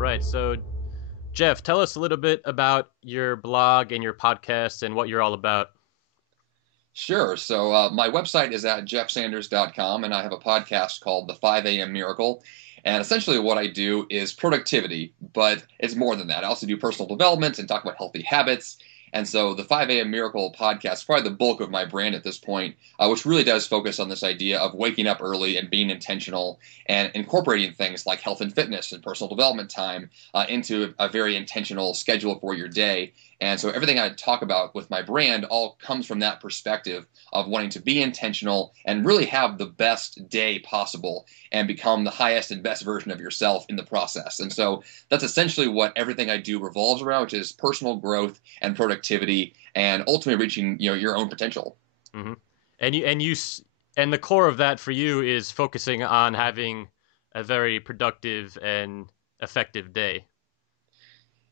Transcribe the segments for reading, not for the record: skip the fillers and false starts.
right. So, Jeff, tell us a little bit about your blog and your podcast and what you're all about. Sure. So my website is at jeffsanders.com, and I have a podcast called The 5 a.m. Miracle. And essentially what I do is productivity, but it's more than that. I also do personal development and talk about healthy habits. And so the 5 a.m. Miracle podcast is probably the bulk of my brand at this point, which really does focus on this idea of waking up early and being intentional and incorporating things like health and fitness and personal development time into a very intentional schedule for your day. And so everything I talk about with my brand all comes from that perspective of wanting to be intentional and really have the best day possible and become the highest and best version of yourself in the process. And so that's essentially what everything I do revolves around, which is personal growth and productivity and ultimately reaching, your own potential. Mm-hmm. And the core of that for you is focusing on having a very productive and effective day.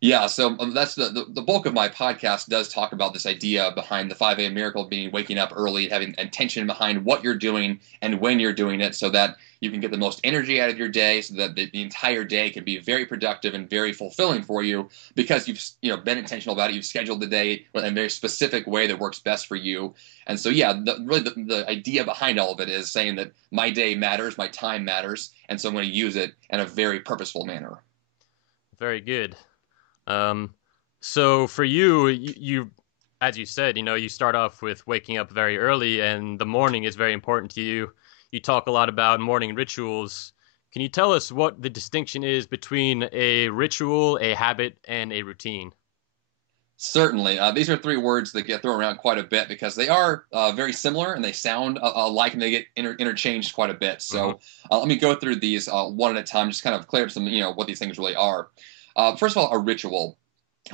Yeah, so that's the bulk of my podcast does talk about this idea behind the 5 a.m. miracle being waking up early, having intention behind what you're doing and when you're doing it so that you can get the most energy out of your day so that the entire day can be very productive and very fulfilling for you because you've been intentional about it. You've scheduled the day in a very specific way that works best for you. And so, yeah, the idea behind all of it is saying that my day matters, my time matters, and so I'm going to use it in a very purposeful manner. Very good. So for you, as you said, you start off with waking up very early and the morning is very important to you. You talk a lot about morning rituals. Can you tell us what the distinction is between a ritual, a habit, and a routine? Certainly. These are three words that get thrown around quite a bit because they are very similar and they sound alike and they get interchanged quite a bit. So let me go through these one at a time, just kind of clear up some, what these things really are. First of all, a ritual.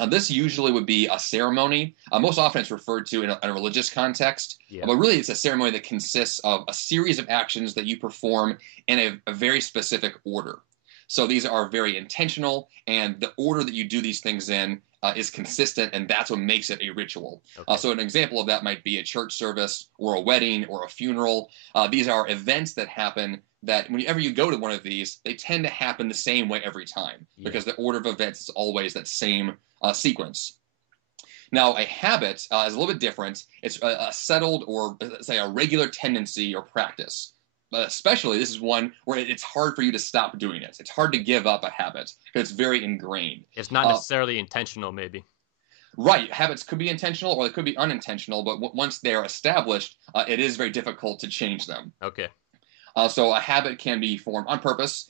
This usually would be a ceremony. Most often it's referred to in a religious context. Yeah. But really it's a ceremony that consists of a series of actions that you perform in a very specific order. So these are very intentional, and the order that you do these things in is consistent, and that's what makes it a ritual. Okay. So an example of that might be a church service or a wedding or a funeral. These are events that happen that whenever you go to one of these, they tend to happen the same way every time because the order of events is always that same sequence. Now, a habit is a little bit different. It's a settled or, say, a regular tendency or practice. Especially, this is one where it's hard for you to stop doing it. It's hard to give up a habit because it's very ingrained. It's not necessarily intentional, maybe. Right. Habits could be intentional or they could be unintentional, but once they're established, it is very difficult to change them. Okay. So a habit can be formed on purpose,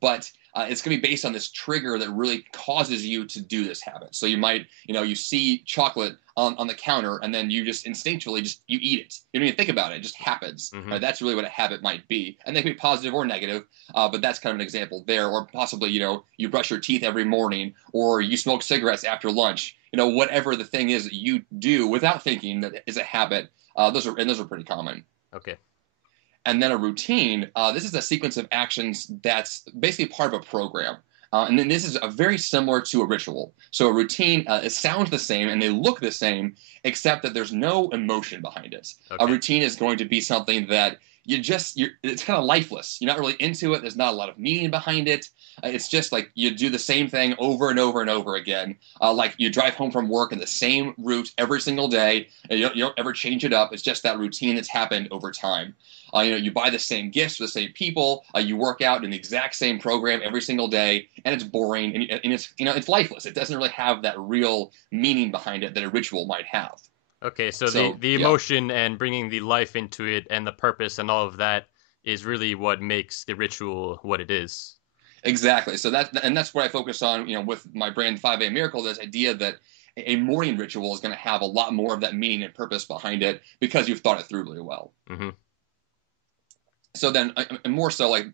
but it's going to be based on this trigger that really causes you to do this habit. So you might, you see chocolate on the counter and then you just instinctually you eat it. You don't even think about it. It just happens. Mm-hmm. Right? That's really what a habit might be. And they can be positive or negative, but that's kind of an example there. Or possibly, you brush your teeth every morning or you smoke cigarettes after lunch. Whatever the thing is that you do without thinking that is a habit. Those are pretty common. Okay. And then a routine, this is a sequence of actions that's basically part of a program. And then this is very similar to a ritual. So a routine, it sounds the same and they look the same, except that there's no emotion behind it. Okay. A routine is going to be something that it's kind of lifeless. You're not really into it. There's not a lot of meaning behind it. It's just like you do the same thing over and over and over again. Like you drive home from work in the same route every single day. And you don't ever change it up. It's just that routine that's happened over time. You buy the same gifts for the same people. You work out in the exact same program every single day, and it's boring and it's lifeless. It doesn't really have that real meaning behind it that a ritual might have. Okay, so the emotion and bringing the life into it and the purpose and all of that is really what makes the ritual what it is. Exactly. So that's what I focus on, with my brand 5 a.m. Miracle, this idea that a morning ritual is going to have a lot more of that meaning and purpose behind it because you've thought it through really well. Mm-hmm. So then, and more so, like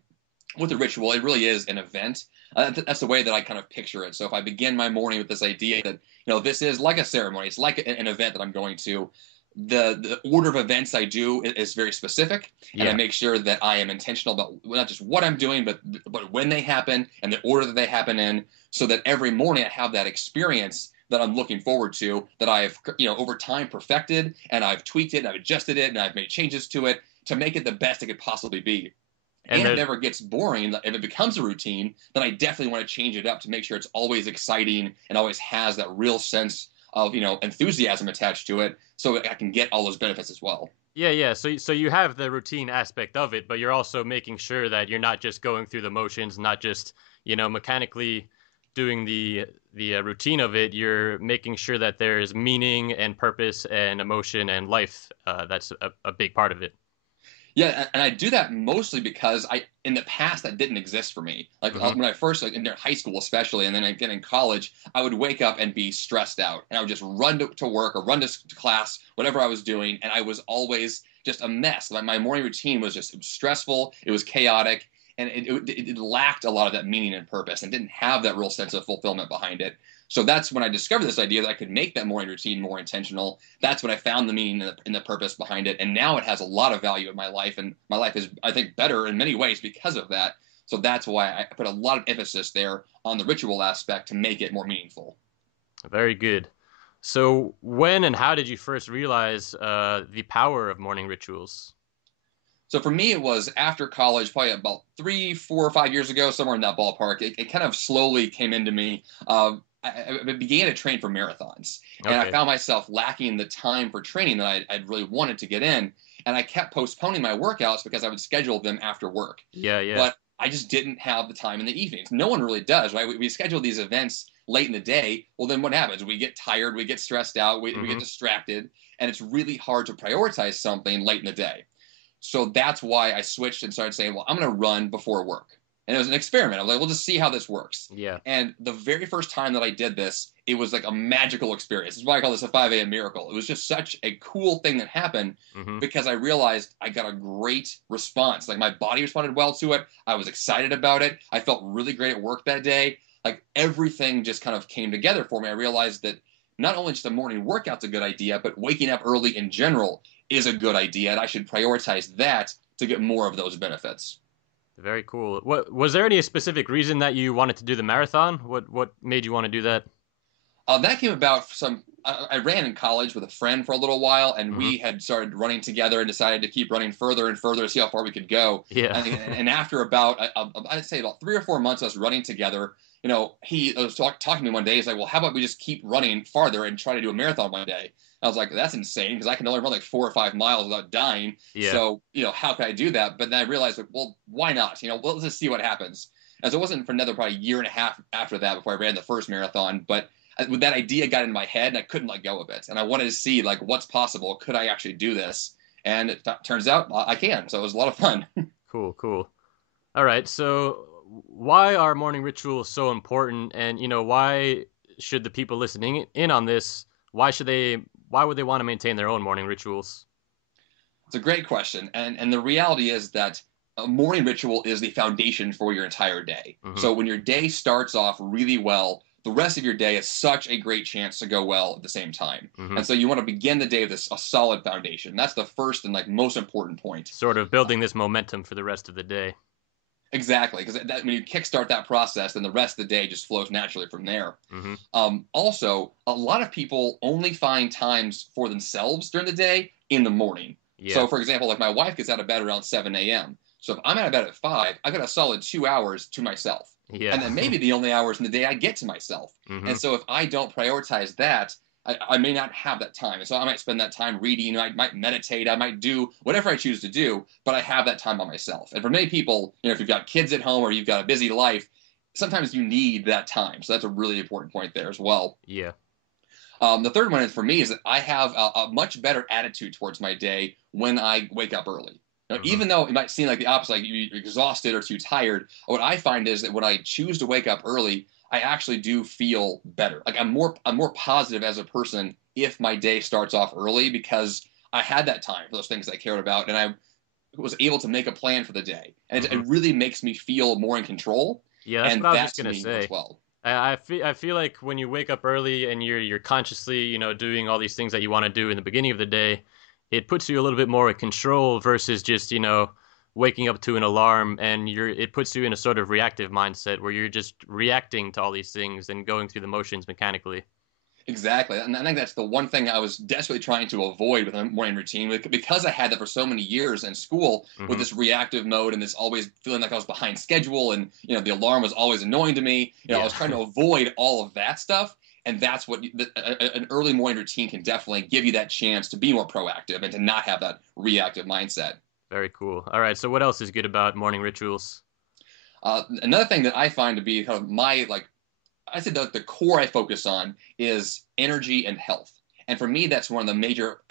with the ritual, it really is an event. That's the way that I kind of picture it. So if I begin my morning with this idea that, this is like a ceremony, it's like an event that I'm going to, the order of events I do is very specific, and I make sure that I am intentional about not just what I'm doing, but when they happen and the order that they happen in, so that every morning I have that experience that I'm looking forward to, that I've over time perfected, and I've tweaked it, and I've adjusted it, and I've made changes to it to make it the best it could possibly be. And and it there's never gets boring. If it becomes a routine, then I definitely want to change it up to make sure it's always exciting and always has that real sense of enthusiasm attached to it, so I can get all those benefits as well. yeah, yeah. So you have the routine aspect of it, but you're also making sure that you're not just going through the motions, not just mechanically doing the routine of it. You're making sure that there's meaning and purpose and emotion and life. That's a big part of it. Yeah, and I do that mostly because in the past that didn't exist for me. Like Hmm. when I first, like in high school especially, and then again in college, I would wake up and be stressed out, and I would just run to work or run to class, whatever I was doing, and I was always just a mess. Like my morning routine was just stressful, it was chaotic, and it lacked a lot of that meaning and purpose, and didn't have that real sense of fulfillment behind it. So that's when I discovered this idea that I could make that morning routine more intentional. That's when I found the meaning and the purpose behind it. And now it has a lot of value in my life. And my life is, I think, better in many ways because of that. So that's why I put a lot of emphasis there on the ritual aspect to make it more meaningful. Very good. So when and how did you first realize the power of morning rituals? So for me, it was after college, probably about 3, 4, or 5 years ago, somewhere in that ballpark. It kind of slowly came into me. I began to train for marathons, and I Okay. found myself lacking the time for training that I'd really wanted to get in. And I kept postponing my workouts because I would schedule them after work. Yeah, yeah. But I just didn't have the time in the evenings. No one really does, right? We schedule these events late in the day. Well, then what happens? We get tired, we get stressed out, we get Hmm. distracted, and it's really hard to prioritize something late in the day. So that's why I switched and started saying, well, I'm going to run before work. And it was an experiment. I was like, we'll just see how this works. Yeah. And the very first time that I did this, it was like a magical experience. That's why I call this a 5 a.m. miracle. It was just such a cool thing that happened Hmm. because I realized I got a great response. Like my body responded well to it. I was excited about it. I felt really great at work that day. Like everything just kind of came together for me. I realized that not only just a morning workout's a good idea, but waking up early in general is a good idea. And I should prioritize that to get more of those benefits. Very cool. What was there any specific reason that you wanted to do the marathon? What made you want to do that? That came about some. I ran in college with a friend for a little while, and Hmm. we had started running together and decided to keep running further and further to see how far we could go. Yeah. And after about, I'd say about 3 or 4 months of us running together, he was talking to me one day. He's like, "Well, how about we just keep running farther and try to do a marathon one day?" I was like, "That's insane because I can only run like 4 or 5 miles without dying. Yeah. So, how can I do that?" But then I realized, like, well, why not? Let's just see what happens. And so it wasn't for another probably year and a half after that before I ran the first marathon, but with that idea got in my head and I couldn't let go of it. And I wanted to see like what's possible. Could I actually do this? And it turns out I can. So it was a lot of fun. Cool, cool. All right. So why are morning rituals so important, and why should the people listening in on this, why would they want to maintain their own morning rituals? It's a great question. And the reality is that a morning ritual is the foundation for your entire day. Hmm. So when your day starts off really well, the rest of your day is such a great chance to go well at the same time. Hmm. And so you want to begin the day with a solid foundation. That's the first and like most important point. Sort of building this momentum for the rest of the day. Exactly, because when you kickstart that process, then the rest of the day just flows naturally from there. Hmm. Also, a lot of people only find times for themselves during the day in the morning. Yeah. So, for example, like my wife gets out of bed around 7 a.m. So if I'm out of bed at 5, I've got a solid 2 hours to myself. Yeah. And then maybe the only hours in the day I get to myself. Hmm. And so if I don't prioritize that, I may not have that time. And so I might spend that time reading, I might meditate, I might do whatever I choose to do, but I have that time on myself. And for many people, if you've got kids at home or you've got a busy life, sometimes you need that time. So that's a really important point there as well. Yeah. The third one is for me is that I have a much better attitude towards my day when I wake up early. Hmm. Even though it might seem like the opposite, like you're exhausted or too tired, what I find is that when I choose to wake up early, I actually do feel better. Like I'm more positive as a person if my day starts off early because I had that time for those things I cared about and I was able to make a plan for the day. And Hmm. it really makes me feel more in control. Yeah, that's And what I was that just to gonna me works say. well. I feel like when you wake up early and you're consciously, doing all these things that you want to do in the beginning of the day, it puts you a little bit more in control versus just, waking up to an alarm, and it puts you in a sort of reactive mindset where you're just reacting to all these things and going through the motions mechanically. Exactly. And I think that's the one thing I was desperately trying to avoid with a morning routine because I had that for so many years in school with Hmm. this reactive mode and this always feeling like I was behind schedule and, the alarm was always annoying to me. I Yeah. was trying to avoid all of that stuff. And that's what an early morning routine can definitely give you that chance to be more proactive and to not have that reactive mindset. Very cool. All right. So what else is good about morning rituals? Another thing that I find to be kind of my like I said the core I focus on is energy and health. And for me, that's one of the major,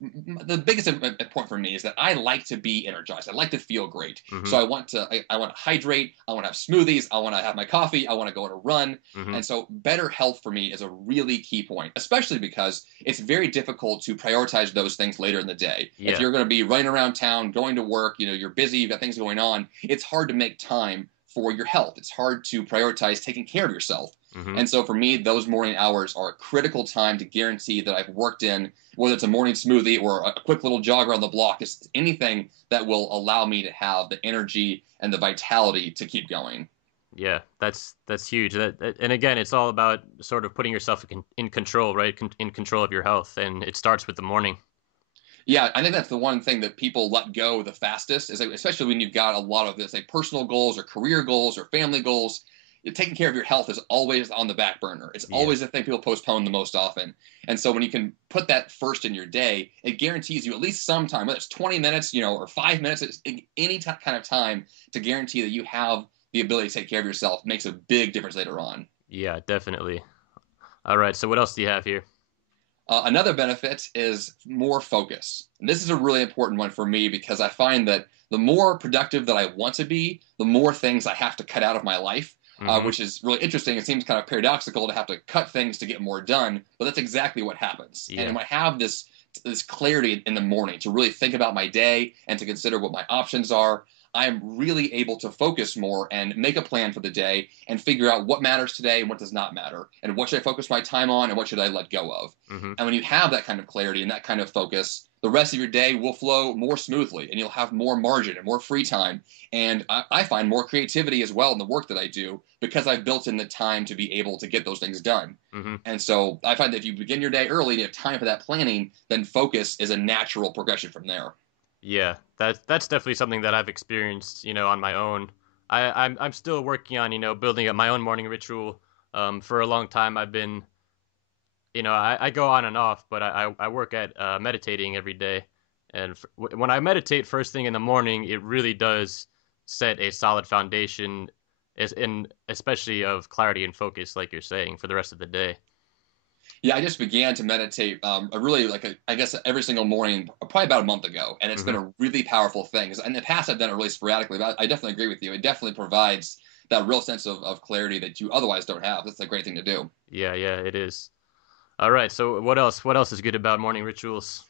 the biggest point for me is that I like to be energized. I like to feel great. Hmm. So I want to hydrate. I want to have smoothies. I want to have my coffee. I want to go on a run. Hmm. And so better health for me is a really key point, especially because it's very difficult to prioritize those things later in the day. If Yeah. you're going to be running around town, going to work, you're busy, you've got things going on, it's hard to make time for your health. It's hard to prioritize taking care of yourself. Hmm. And so for me, those morning hours are a critical time to guarantee that I've worked in, whether it's a morning smoothie or a quick little jog around the block, it's anything that will allow me to have the energy and the vitality to keep going. Yeah, that's huge. And again, it's all about sort of putting yourself in control, right? In control of your health, and it starts with the morning. Yeah, I think that's the one thing that people let go the fastest, is especially when you've got a lot of this, like personal goals or career goals or family goals. Taking care of your health is always on the back burner. It's Yeah. always the thing people postpone the most often. And so when you can put that first in your day, it guarantees you at least some time, whether it's 20 minutes, or 5 minutes, it's any kind of time to guarantee that you have the ability to take care of yourself makes a big difference later on. Yeah, definitely. All right. So what else do you have here? Another benefit is more focus. And this is a really important one for me because I find that the more productive that I want to be, the more things I have to cut out of my life, Hmm. which is really interesting. It seems kind of paradoxical to have to cut things to get more done, but that's exactly what happens. And Yeah. when I have this clarity in the morning to really think about my day and to consider what my options are, I'm really able to focus more and make a plan for the day and figure out what matters today and what does not matter, and what should I focus my time on and what should I let go of. Hmm. And when you have that kind of clarity and that kind of focus, the rest of your day will flow more smoothly and you'll have more margin and more free time. And I find more creativity as well in the work that I do because I've built in the time to be able to get those things done. Hmm. And so I find that if you begin your day early and you have time for that planning, then focus is a natural progression from there. Yeah, that's definitely something that I've experienced, on my own. I'm still working on, building up my own morning ritual. For a long time, I've been, I go on and off, but I work at meditating every day, and when I meditate first thing in the morning, it really does set a solid foundation, especially of clarity and focus, like you're saying, for the rest of the day. Yeah, I just began to meditate. I really I guess every single morning, probably about a month ago, and it's been Hmm. a really powerful thing. 'Cause in the past, I've done it really sporadically, but I definitely agree with you. It definitely provides that real sense of clarity that you otherwise don't have. That's a great thing to do. Yeah, yeah, it is. All right, so what else? What else is good about morning rituals?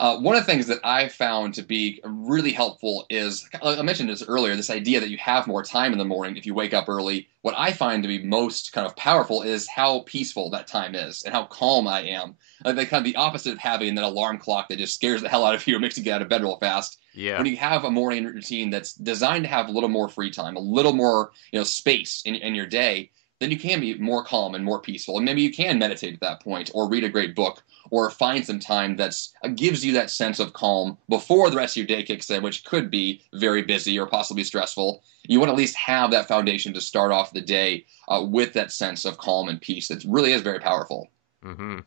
One of the things that I found to be really helpful is, I mentioned this earlier, this idea that you have more time in the morning if you wake up early. What I find to be most kind of powerful is how peaceful that time is and how calm I am. Like kind of the opposite of having that alarm clock that just scares the hell out of you and makes you get out of bed real fast. Yeah. When you have a morning routine that's designed to have a little more free time, a little more space in your day, then you can be more calm and more peaceful. And maybe you can meditate at that point or read a great book or find some time that's gives you that sense of calm before the rest of your day kicks in, which could be very busy or possibly stressful. You want to at least have that foundation to start off the day with that sense of calm and peace that really is very powerful. Hmm.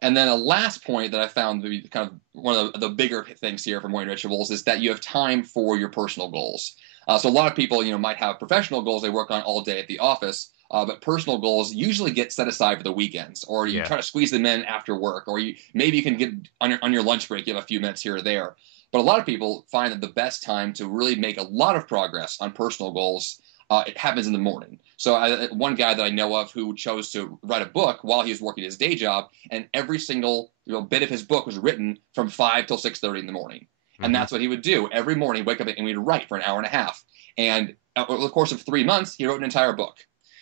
And then a last point that I found to be kind of one of the bigger things here for morning rituals is that you have time for your personal goals. So a lot of people, might have professional goals they work on all day at the office, but personal goals usually get set aside for the weekends, or you Yeah. try to squeeze them in after work, or maybe you can get on your lunch break, you have a few minutes here or there. But a lot of people find that the best time to really make a lot of progress on personal goals, it happens in the morning. So one guy that I know of who chose to write a book while he was working his day job, and every single bit of his book was written from 5 till 6:30 in the morning. And Hmm. that's what he would do every morning, wake up and he'd write for an hour and a half. And over the course of 3 months, he wrote an entire book.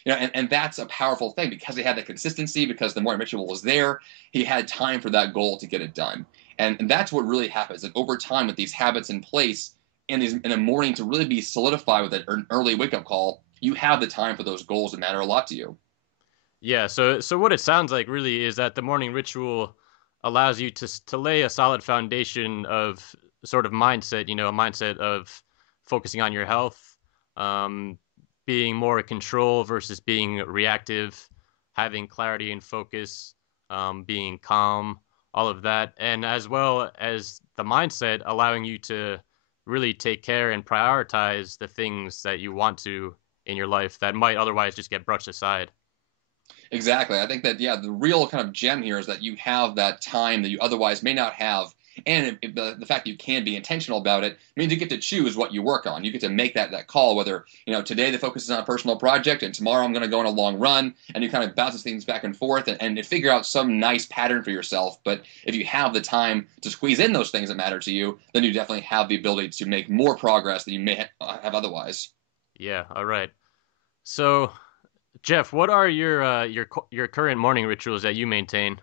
And that's a powerful thing because he had the consistency, because the morning ritual was there. He had time for that goal to get it done. And that's what really happens. And over time, with these habits in place, and these in the morning to really be solidified with an early wake up call, you have the time for those goals that matter a lot to you. Yeah, so what it sounds like really is that the morning ritual allows you to lay a solid foundation of sort of mindset, a mindset of focusing on your health, um, being more in control versus being reactive, having clarity and focus, being calm, all of that, and as well as the mindset allowing you to really take care and prioritize the things that you want to in your life that might otherwise just get brushed aside. Exactly. I think that, yeah, the real kind of gem here is that you have that time that you otherwise may not have. And the fact that you can be intentional about it means you get to choose what you work on. You get to make that call, whether, today the focus is on a personal project and tomorrow I'm going to go on a long run, and you kind of bounce things back and forth and figure out some nice pattern for yourself. But if you have the time to squeeze in those things that matter to you, then you definitely have the ability to make more progress than you may have otherwise. Yeah, all right. So, Jeff, what are your current morning rituals that you maintain?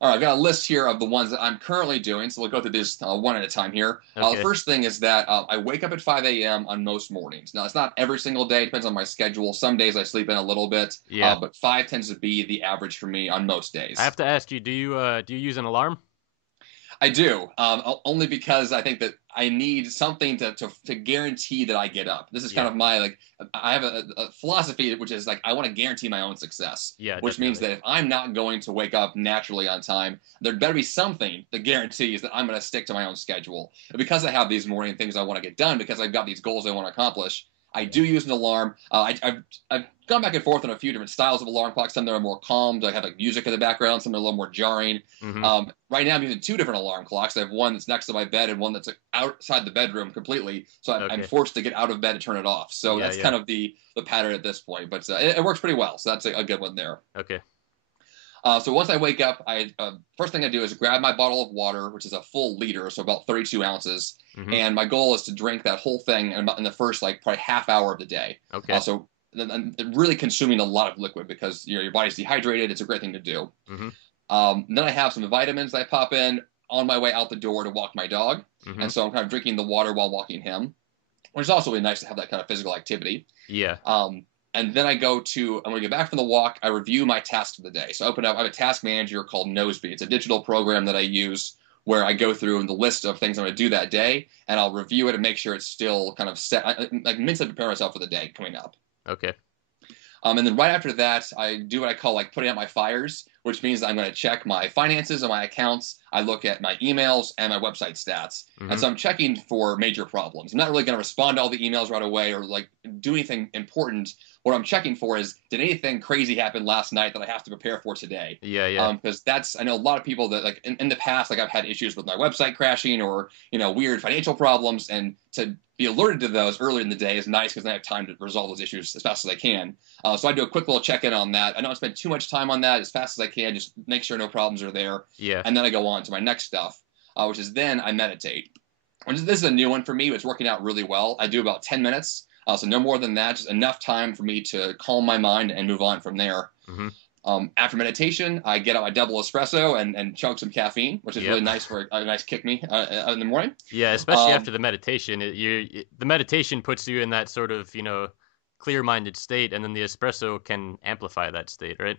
All right, I've got a list here of the ones that I'm currently doing, so we'll go through this one at a time here. The Okay. first thing is that I wake up at 5 a.m. on most mornings. Now, it's not every single day; it depends on my schedule. Some days I sleep in a little bit, Yeah. but 5 tends to be the average for me on most I days. have to ask you, do you use an alarm? I do, only because I think that I need something to guarantee that I get up. This is kind Yeah. of my like I have a philosophy which is like I want to guarantee my own success, Yeah, which means definitely. that if I'm not going to wake up naturally on time, there better be something that guarantees that I'm going to stick to my own schedule. And because I have these morning things I want to get done, because I've got these goals I want to accomplish, I Yeah. do use an alarm. I've gone back and forth on a few different styles of alarm clocks. Some that are more calm, like have like music in the background. Some that are a little more jarring. Mm-hmm. Right now, I'm using two different alarm clocks. I have one that's next to my bed and one that's outside the bedroom completely. So I'm Okay. forced to get out of bed to turn it off. So Yeah, that's yeah. kind of the pattern at this point. But it works pretty well. So that's a good one there. Okay. So once I wake up, I first thing I do is grab my bottle of water, which is a full liter, so about 32 ounces. Mm-hmm. And my goal is to drink that whole thing in the first like probably half hour of the day. Okay. So I'm really consuming a lot of liquid because your body's dehydrated. It's a great thing to do. Mm-hmm. Then I have some vitamins that I pop in on my way out the door to walk my dog. Mm-hmm. And so I'm kind of drinking the water while walking him, which is also really nice to have that kind of physical activity. Yeah. And then I'm going to get back from the walk. I review my tasks for the day. So I have a task manager called Noseby. It's a digital program that I use where I go through the list of things I'm going to do that day, and I'll review it and make sure it's still kind of set, like mentally prepare myself for the day coming up. Okay. And then right after that, I do what I call like putting out my fires, which means I'm going to check my finances and my accounts. I look at my emails and my website stats. And Mm-hmm. so I'm checking for major problems. I'm not really going to respond to all the emails right away or like do anything important. What I'm checking for is, did anything crazy happen last night that I have to prepare for today? Yeah, yeah. Because I know a lot of people that like in the past, like I've had issues with my website crashing or, weird financial problems. And to be alerted to those early in the day is nice because then I have time to resolve those issues as fast as I can. So I do a quick little check-in on that. I don't spend too much time on that, as fast as I can, just make sure no problems are there. Yeah. And then I go on to my next stuff, which is then I meditate. This is a new one for me, but it's working out really well. I do about 10 minutes, so no more than that, just enough time for me to calm my mind and move on from there. Mm-hmm. After meditation, I get out my double espresso and chug some caffeine, which is Yep. really nice for a nice kick me in the morning. Yeah, especially Um, after the meditation, the meditation puts you in that sort of, clear-minded state, and then the espresso can amplify that state, right?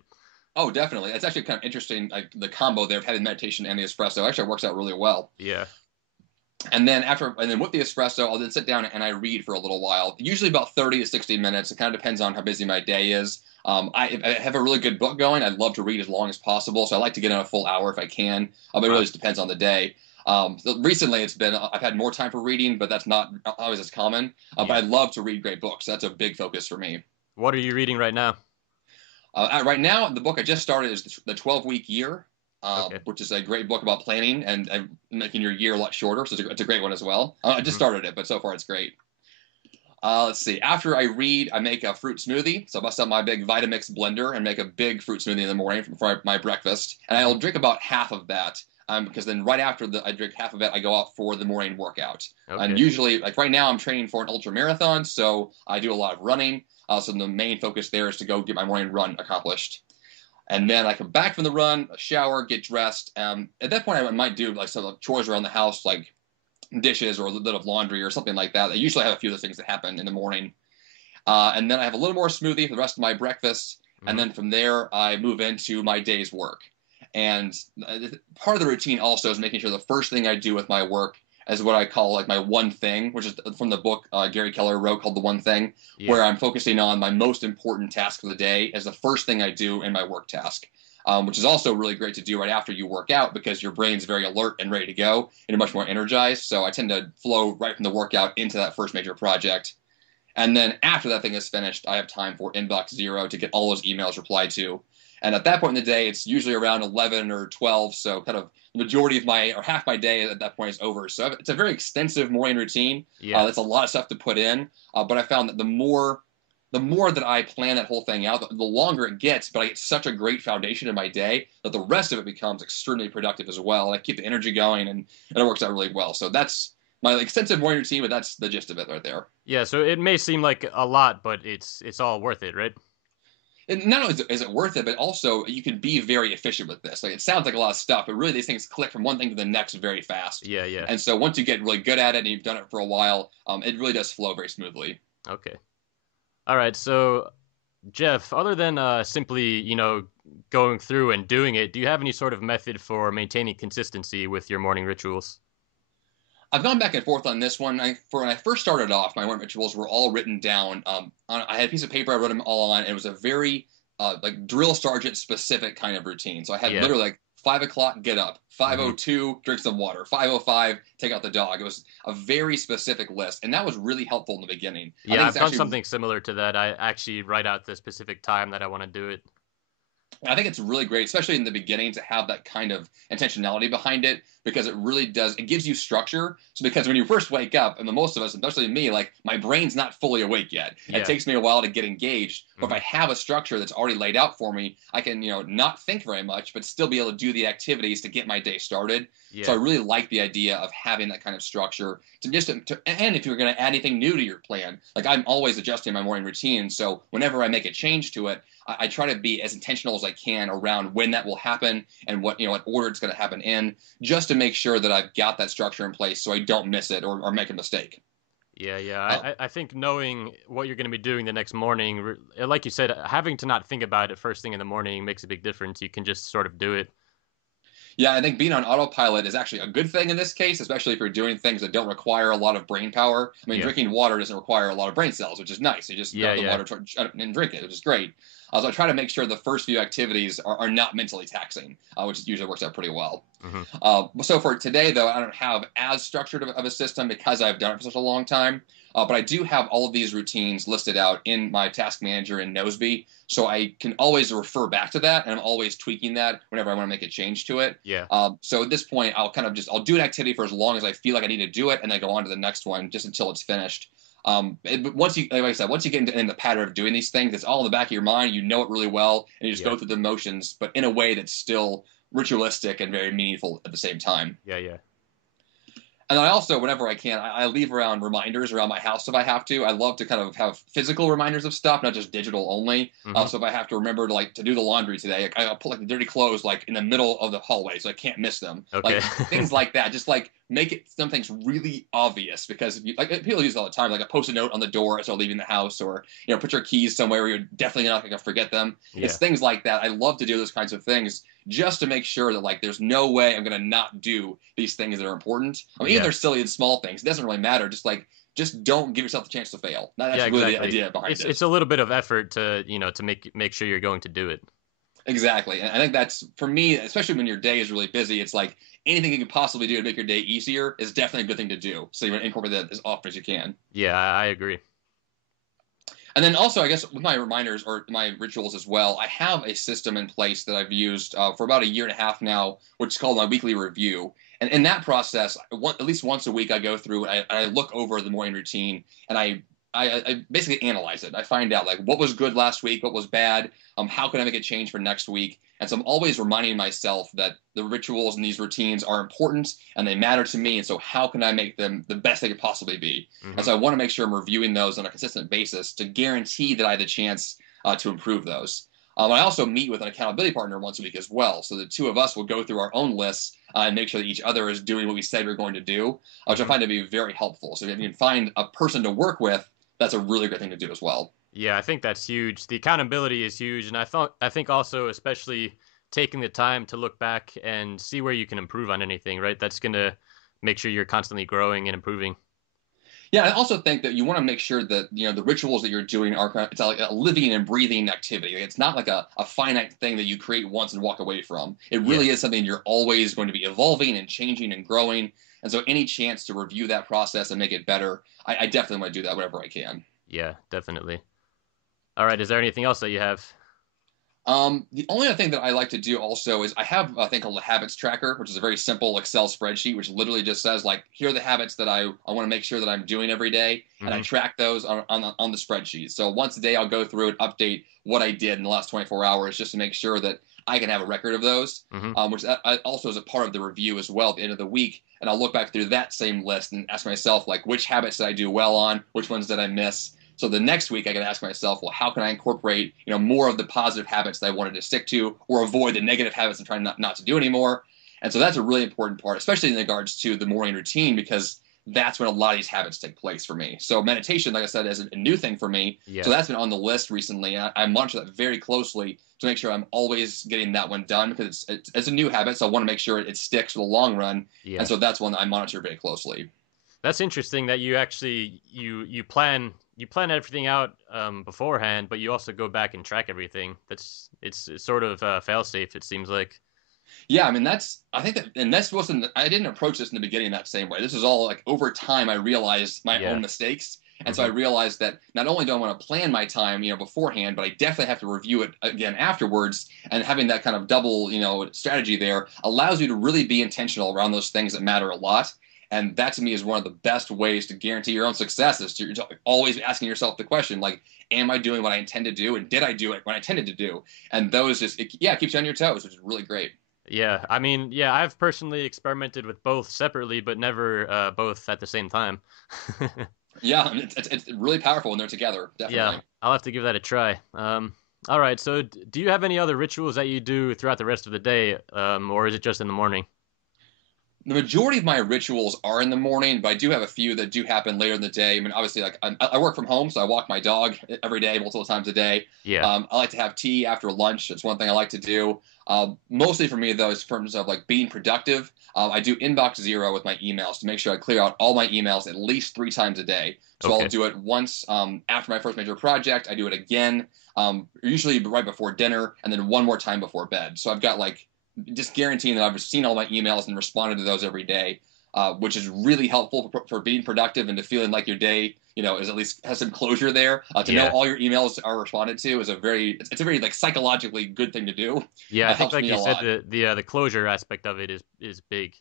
oh, definitely. It's actually kind of interesting, like the combo there of having meditation and the espresso. Actually, it works out really well. Yeah. And then with the espresso, I'll then sit down and I read for a little while, usually about 30 to 60 minutes. It kind of depends on how busy my day is. I have a really good book going. I'd love to read as long as possible, so I like to get in a full hour if I can. But it really just depends on the day. So recently, I've had more time for reading, but that's not always as common. But Yeah. I love to read great books. That's a big focus for me. What are you reading right now? Right now, the book I just started is the 12-week year, Okay. which is a great book about planning and making your year a lot shorter. So it's a great one as well. I just Mm-hmm. started it, but so far it's great. Let's see. After I read, I make a fruit smoothie. So I bust out my big Vitamix blender and make a big fruit smoothie in the morning for my breakfast. And I'll drink about half of that. Because then right after I drink half of it, I go out for the morning workout. And Okay. usually, like right now, I'm training for an ultra marathon, so I do a lot of running. So the main focus there is to go get my morning run accomplished. And then I come back from the run, shower, get dressed. At that point, I might do like some chores around the house, like dishes or a little bit of laundry or something like that. I usually have a few of those things that happen in the morning. And then I have a little more smoothie for the rest of my breakfast. And Hmm. then from there, I move into my day's work. And part of the routine also is making sure the first thing I do with my work is what I call like my one thing, which is from the book Gary Keller wrote called The One Thing, Yeah. where I'm focusing on my most important task of the day as the first thing I do in my work task. Which is also really great to do right after you work out because your brain's very alert and ready to go and you're much more energized. So I tend to flow right from the workout into that first major project. And then after that thing is finished, I have time for inbox zero to get all those emails replied to. And at that point in the day, it's usually around 11 or 12. So kind of the majority of my, or half my day at that point is over. So it's a very extensive morning routine. Yeah. That's a lot of stuff to put in. But I found that the more that I plan that whole thing out, the longer it gets, but I get such a great foundation in my day that the rest of it becomes extremely productive as well. And I keep the energy going and it works out really well. So that's my extensive morning routine, but that's the gist of it right there. Yeah. So it may seem like a lot, but it's all worth it, right? And not only is it worth it, but also you can be very efficient with this. Like it sounds like a lot of stuff, but really these things click from one thing to the next very fast. Yeah. Yeah. And so once you get really good at it and you've done it for a while, it really does flow very smoothly. Okay. All right. So Jeff, other than simply, going through and doing it, do you have any sort of method for maintaining consistency with your morning rituals? I've gone back and forth on this one. For when I first started off, my morning rituals were all written down. I had a piece of paper I wrote them all on. And it was a very like drill sergeant specific kind of routine. So I had Yeah. literally like 5 o'clock, get up. Hmm. 5:02, drink some water. 5:05, take out the dog. It was a very specific list, and that was really helpful in the beginning. I Yeah, think I've it's done actually something similar to that. I actually write out the specific time that I want to do it. I think it's really great, especially in the beginning, to have that kind of intentionality behind it because it really does. It gives you structure. So because when you first wake up, and the most of us, especially me, like my brain's not fully awake yet. It Yeah. takes me a while to get engaged. But if Hmm. I have a structure that's already laid out for me, I can not think very much, but still be able to do the activities to get my day started. So I Yeah. really like the idea of having that kind of structure and if you're going to add anything new to your plan, like I'm always adjusting my morning routine. So whenever I make a change to it, I try to be as intentional as I can around when that will happen and what order it's going to happen in, just to make sure that I've got that structure in place so I don't miss it or make a mistake. Yeah, yeah. Uh, I think knowing what you're going to be doing the next morning, like you said, having to not think about it first thing in the morning makes a big difference. You can just sort of do it. Yeah, I think being on autopilot is actually a good thing in this case, especially if you're doing things that don't require a lot of brain power. I mean, Yeah. drinking water doesn't require a lot of brain cells, which is nice. You just Yeah, grab the yeah. water and drink it, which is great. So I try to make sure the first few activities are not mentally taxing, which usually works out pretty well. Hmm. So for today, though, I don't have as structured of a system because I've done it for such a long time. But I do have all of these routines listed out in my task manager in Nosby, so I can always refer back to that, and I'm always tweaking that whenever I want to make a change to it. Yeah. So at this point, I'll do an activity for as long as I feel like I need to do it, and then go on to the next one just until it's finished. But like I said, once you get in the pattern of doing these things, it's all in the back of your mind. You know it really well, and you just Yeah. go through the motions, but in a way that's still ritualistic and very meaningful at the same time. Yeah, yeah. And I also, whenever I can, I leave around reminders around my house if I have to. I love to kind of have physical reminders of stuff, not just digital only. Hmm. So if I have to remember to do the laundry today, I'll put like the dirty clothes like in the middle of the hallway so I can't miss them. Okay. Like things like that. Just like make it some things really obvious because if you, like people use it all the time, like a post-it note on the door as they're leaving the house, or put your keys somewhere where you're definitely not going to forget them. It's Yeah. things like that. I love to do those kinds of things just to make sure that like there's no way I'm going to not do these things that are important. I mean, even Yeah. they're silly and small things. It doesn't really matter. Just don't give yourself the chance to fail. That's Yeah, really the exactly. idea behind It's it. a little bit of effort to make sure you're going to do it. Exactly. And I think that's for me, especially when your day is really busy, it's like anything you can possibly do to make your day easier is definitely a good thing to do. So you want to incorporate that as often as you can. Yeah, I agree. And then also, I guess with my reminders or my rituals as well, I have a system in place that I've used for about a year and a half now, which is called my weekly review. And in that process, at least once a week, I go through and I look over the morning routine and I basically analyze it. I find out like what was good last week, what was bad, how can I make a change for next week. And so I'm always reminding myself that the rituals and these routines are important and they matter to me. And so how can I make them the best they could possibly be? And Hmm. so I want to make sure I'm reviewing those on a consistent basis to guarantee that I have the chance to improve those. I also meet with an accountability partner once a week as well. So the two of us will go through our own lists and make sure that each other is doing what we said we're going to do, which I Hmm. find to be very helpful. So if you can find a person to work with, that's a really good thing to do as well. Yeah, I think that's huge. The accountability is huge, and I think also especially taking the time to look back and see where you can improve on anything, right? That's gonna make sure you're constantly growing and improving. Yeah, I also think that you want to make sure that the rituals that you're doing are it's like a living and breathing activity. Like, it's not like a finite thing that you create once and walk away from. It Yeah, really is something you're always going to be evolving and changing and growing. And so, any chance to review that process and make it better, I definitely want to do that whenever I can. yeah, definitely. All right, is there anything else that you have? The only other thing that I like to do also is I have a thing called a habits tracker, which is a very simple Excel spreadsheet, which literally just says like, here are the habits that I want to make sure that I'm doing every day, and I Hmm. track those on the spreadsheet. So once a day, I'll go through and update what I did in the last 24 hours just to make sure that I can have a record of those, Hmm. which also is a part of the review as well at the end of the week. And I'll look back through that same list and ask myself like, which habits did I do well on, which ones did I miss, so the next week I can ask myself, well, how can I incorporate, more of the positive habits that I wanted to stick to, or avoid the negative habits I'm trying not to do anymore. And so that's a really important part, especially in regards to the morning routine, because that's when a lot of these habits take place for me. So meditation, like I said, is a new thing for me. So Yeah. that's been on the list recently. I monitor that very closely to make sure I'm always getting that one done, because it's a new habit. So I want to make sure it sticks for the long run. And Yeah. so that's one that I monitor very closely. That's interesting that you actually you plan everything out beforehand, but you also go back and track everything. It's sort of fail safe. It seems like. Yeah, I mean I think that, and this wasn't, I didn't approach this in the beginning that same way. This is all like over time I realized my own Yeah. mistakes. And so I Hmm. realized that not only do I want to plan my time, beforehand, but I definitely have to review it again afterwards. And having that kind of double, strategy there allows you to really be intentional around those things that matter a lot. And that to me is one of the best ways to guarantee your own success, is to always asking yourself the question, like, am I doing what I intend to do? And did I do it when I intended to do? And those it keeps you on your toes, which is really great. Yeah. I mean, yeah, I've personally experimented with both separately, but never both at the same time. Yeah, I mean, it's really powerful when they're together, Yeah, definitely. I'll have to give that a try. All right. So, do you have any other rituals that you do throughout the rest of the day, or is it just in the morning? The majority of my rituals are in the morning, but I do have a few that do happen later in the day. I mean, obviously, like I work from home, so I walk my dog every day, multiple times a day. Yeah. I like to have tea after lunch. It's one thing I like to do. Mostly for me, though, is in terms of like being productive. I do inbox zero with my emails to make sure I clear out all my emails at least 3 times a day. So I'll Okay. do it once after my first major project. I do it again, usually right before dinner, and then one more time before bed. So I've got like just guaranteeing that I've seen all my emails and responded to those every day, which is really helpful for being productive and to feeling like your day, is at least has some closure there. To know Yeah. all your emails are responded to is it's a very like psychologically good thing to do. Yeah. I think, Helps like me you a said, lot. the closure aspect of it is big.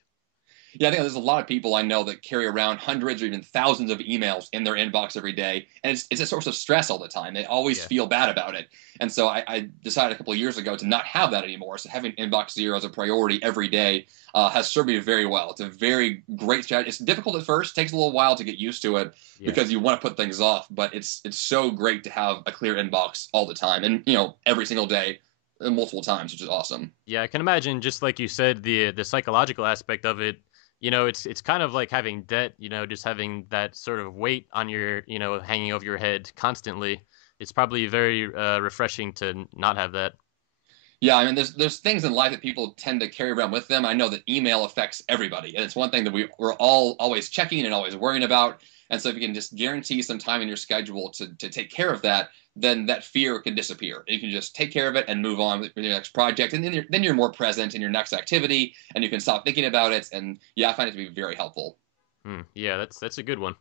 Yeah, I think there's a lot of people I know that carry around hundreds or even thousands of emails in their inbox every day, and it's a source of stress all the time. They always Yeah. feel bad about it, and so I decided a couple of years ago to not have that anymore. So having inbox zero as a priority every day has served me very well. It's a very great strategy. It's difficult at first; takes a little while to get used to it Yeah. because you want to put things off. But it's so great to have a clear inbox all the time, and every single day, multiple times, which is awesome. Yeah. I can imagine, just like you said, the psychological aspect of it. It's kind of like having debt. Just having that sort of weight on your, hanging over your head constantly. It's probably very refreshing to not have that. Yeah, I mean, there's things in life that people tend to carry around with them. I know that email affects everybody, and it's one thing that we're all always checking and always worrying about. And so, if you can just guarantee some time in your schedule to take care of that, then that fear can disappear. You can just take care of it and move on with your next project, and then you're more present in your next activity, and you can stop thinking about it. And yeah, I find it to be very helpful. Yeah, that's a good one.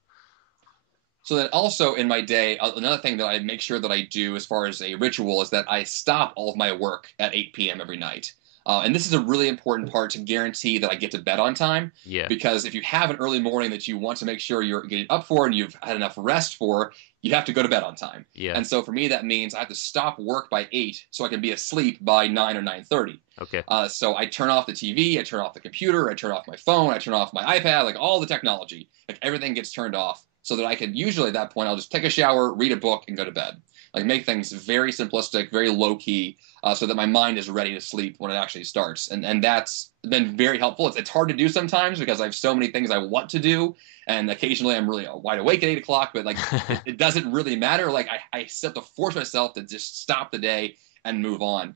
So then also in my day, another thing that I make sure that I do as far as a ritual is that I stop all of my work at 8 p.m. every night. And this is a really important part to guarantee that I get to bed on time. Yeah. Because if you have an early morning that you want to make sure you're getting up for and you've had enough rest for, you have to go to bed on time. Yeah. And so for me, that means I have to stop work by 8 so I can be asleep by 9 or 9:30. Okay. So I turn off the TV, I turn off the computer, I turn off my phone, I turn off my iPad, like all the technology, like everything gets turned off so that I can usually at that point I'll just take a shower, read a book, and go to bed. Like make things very simplistic, very low key, so that my mind is ready to sleep when it actually starts. And that's been very helpful. It's hard to do sometimes because I have so many things I want to do, and occasionally I'm really wide awake at 8 o'clock. But like it doesn't really matter. Like I have to force myself to just stop the day and move on.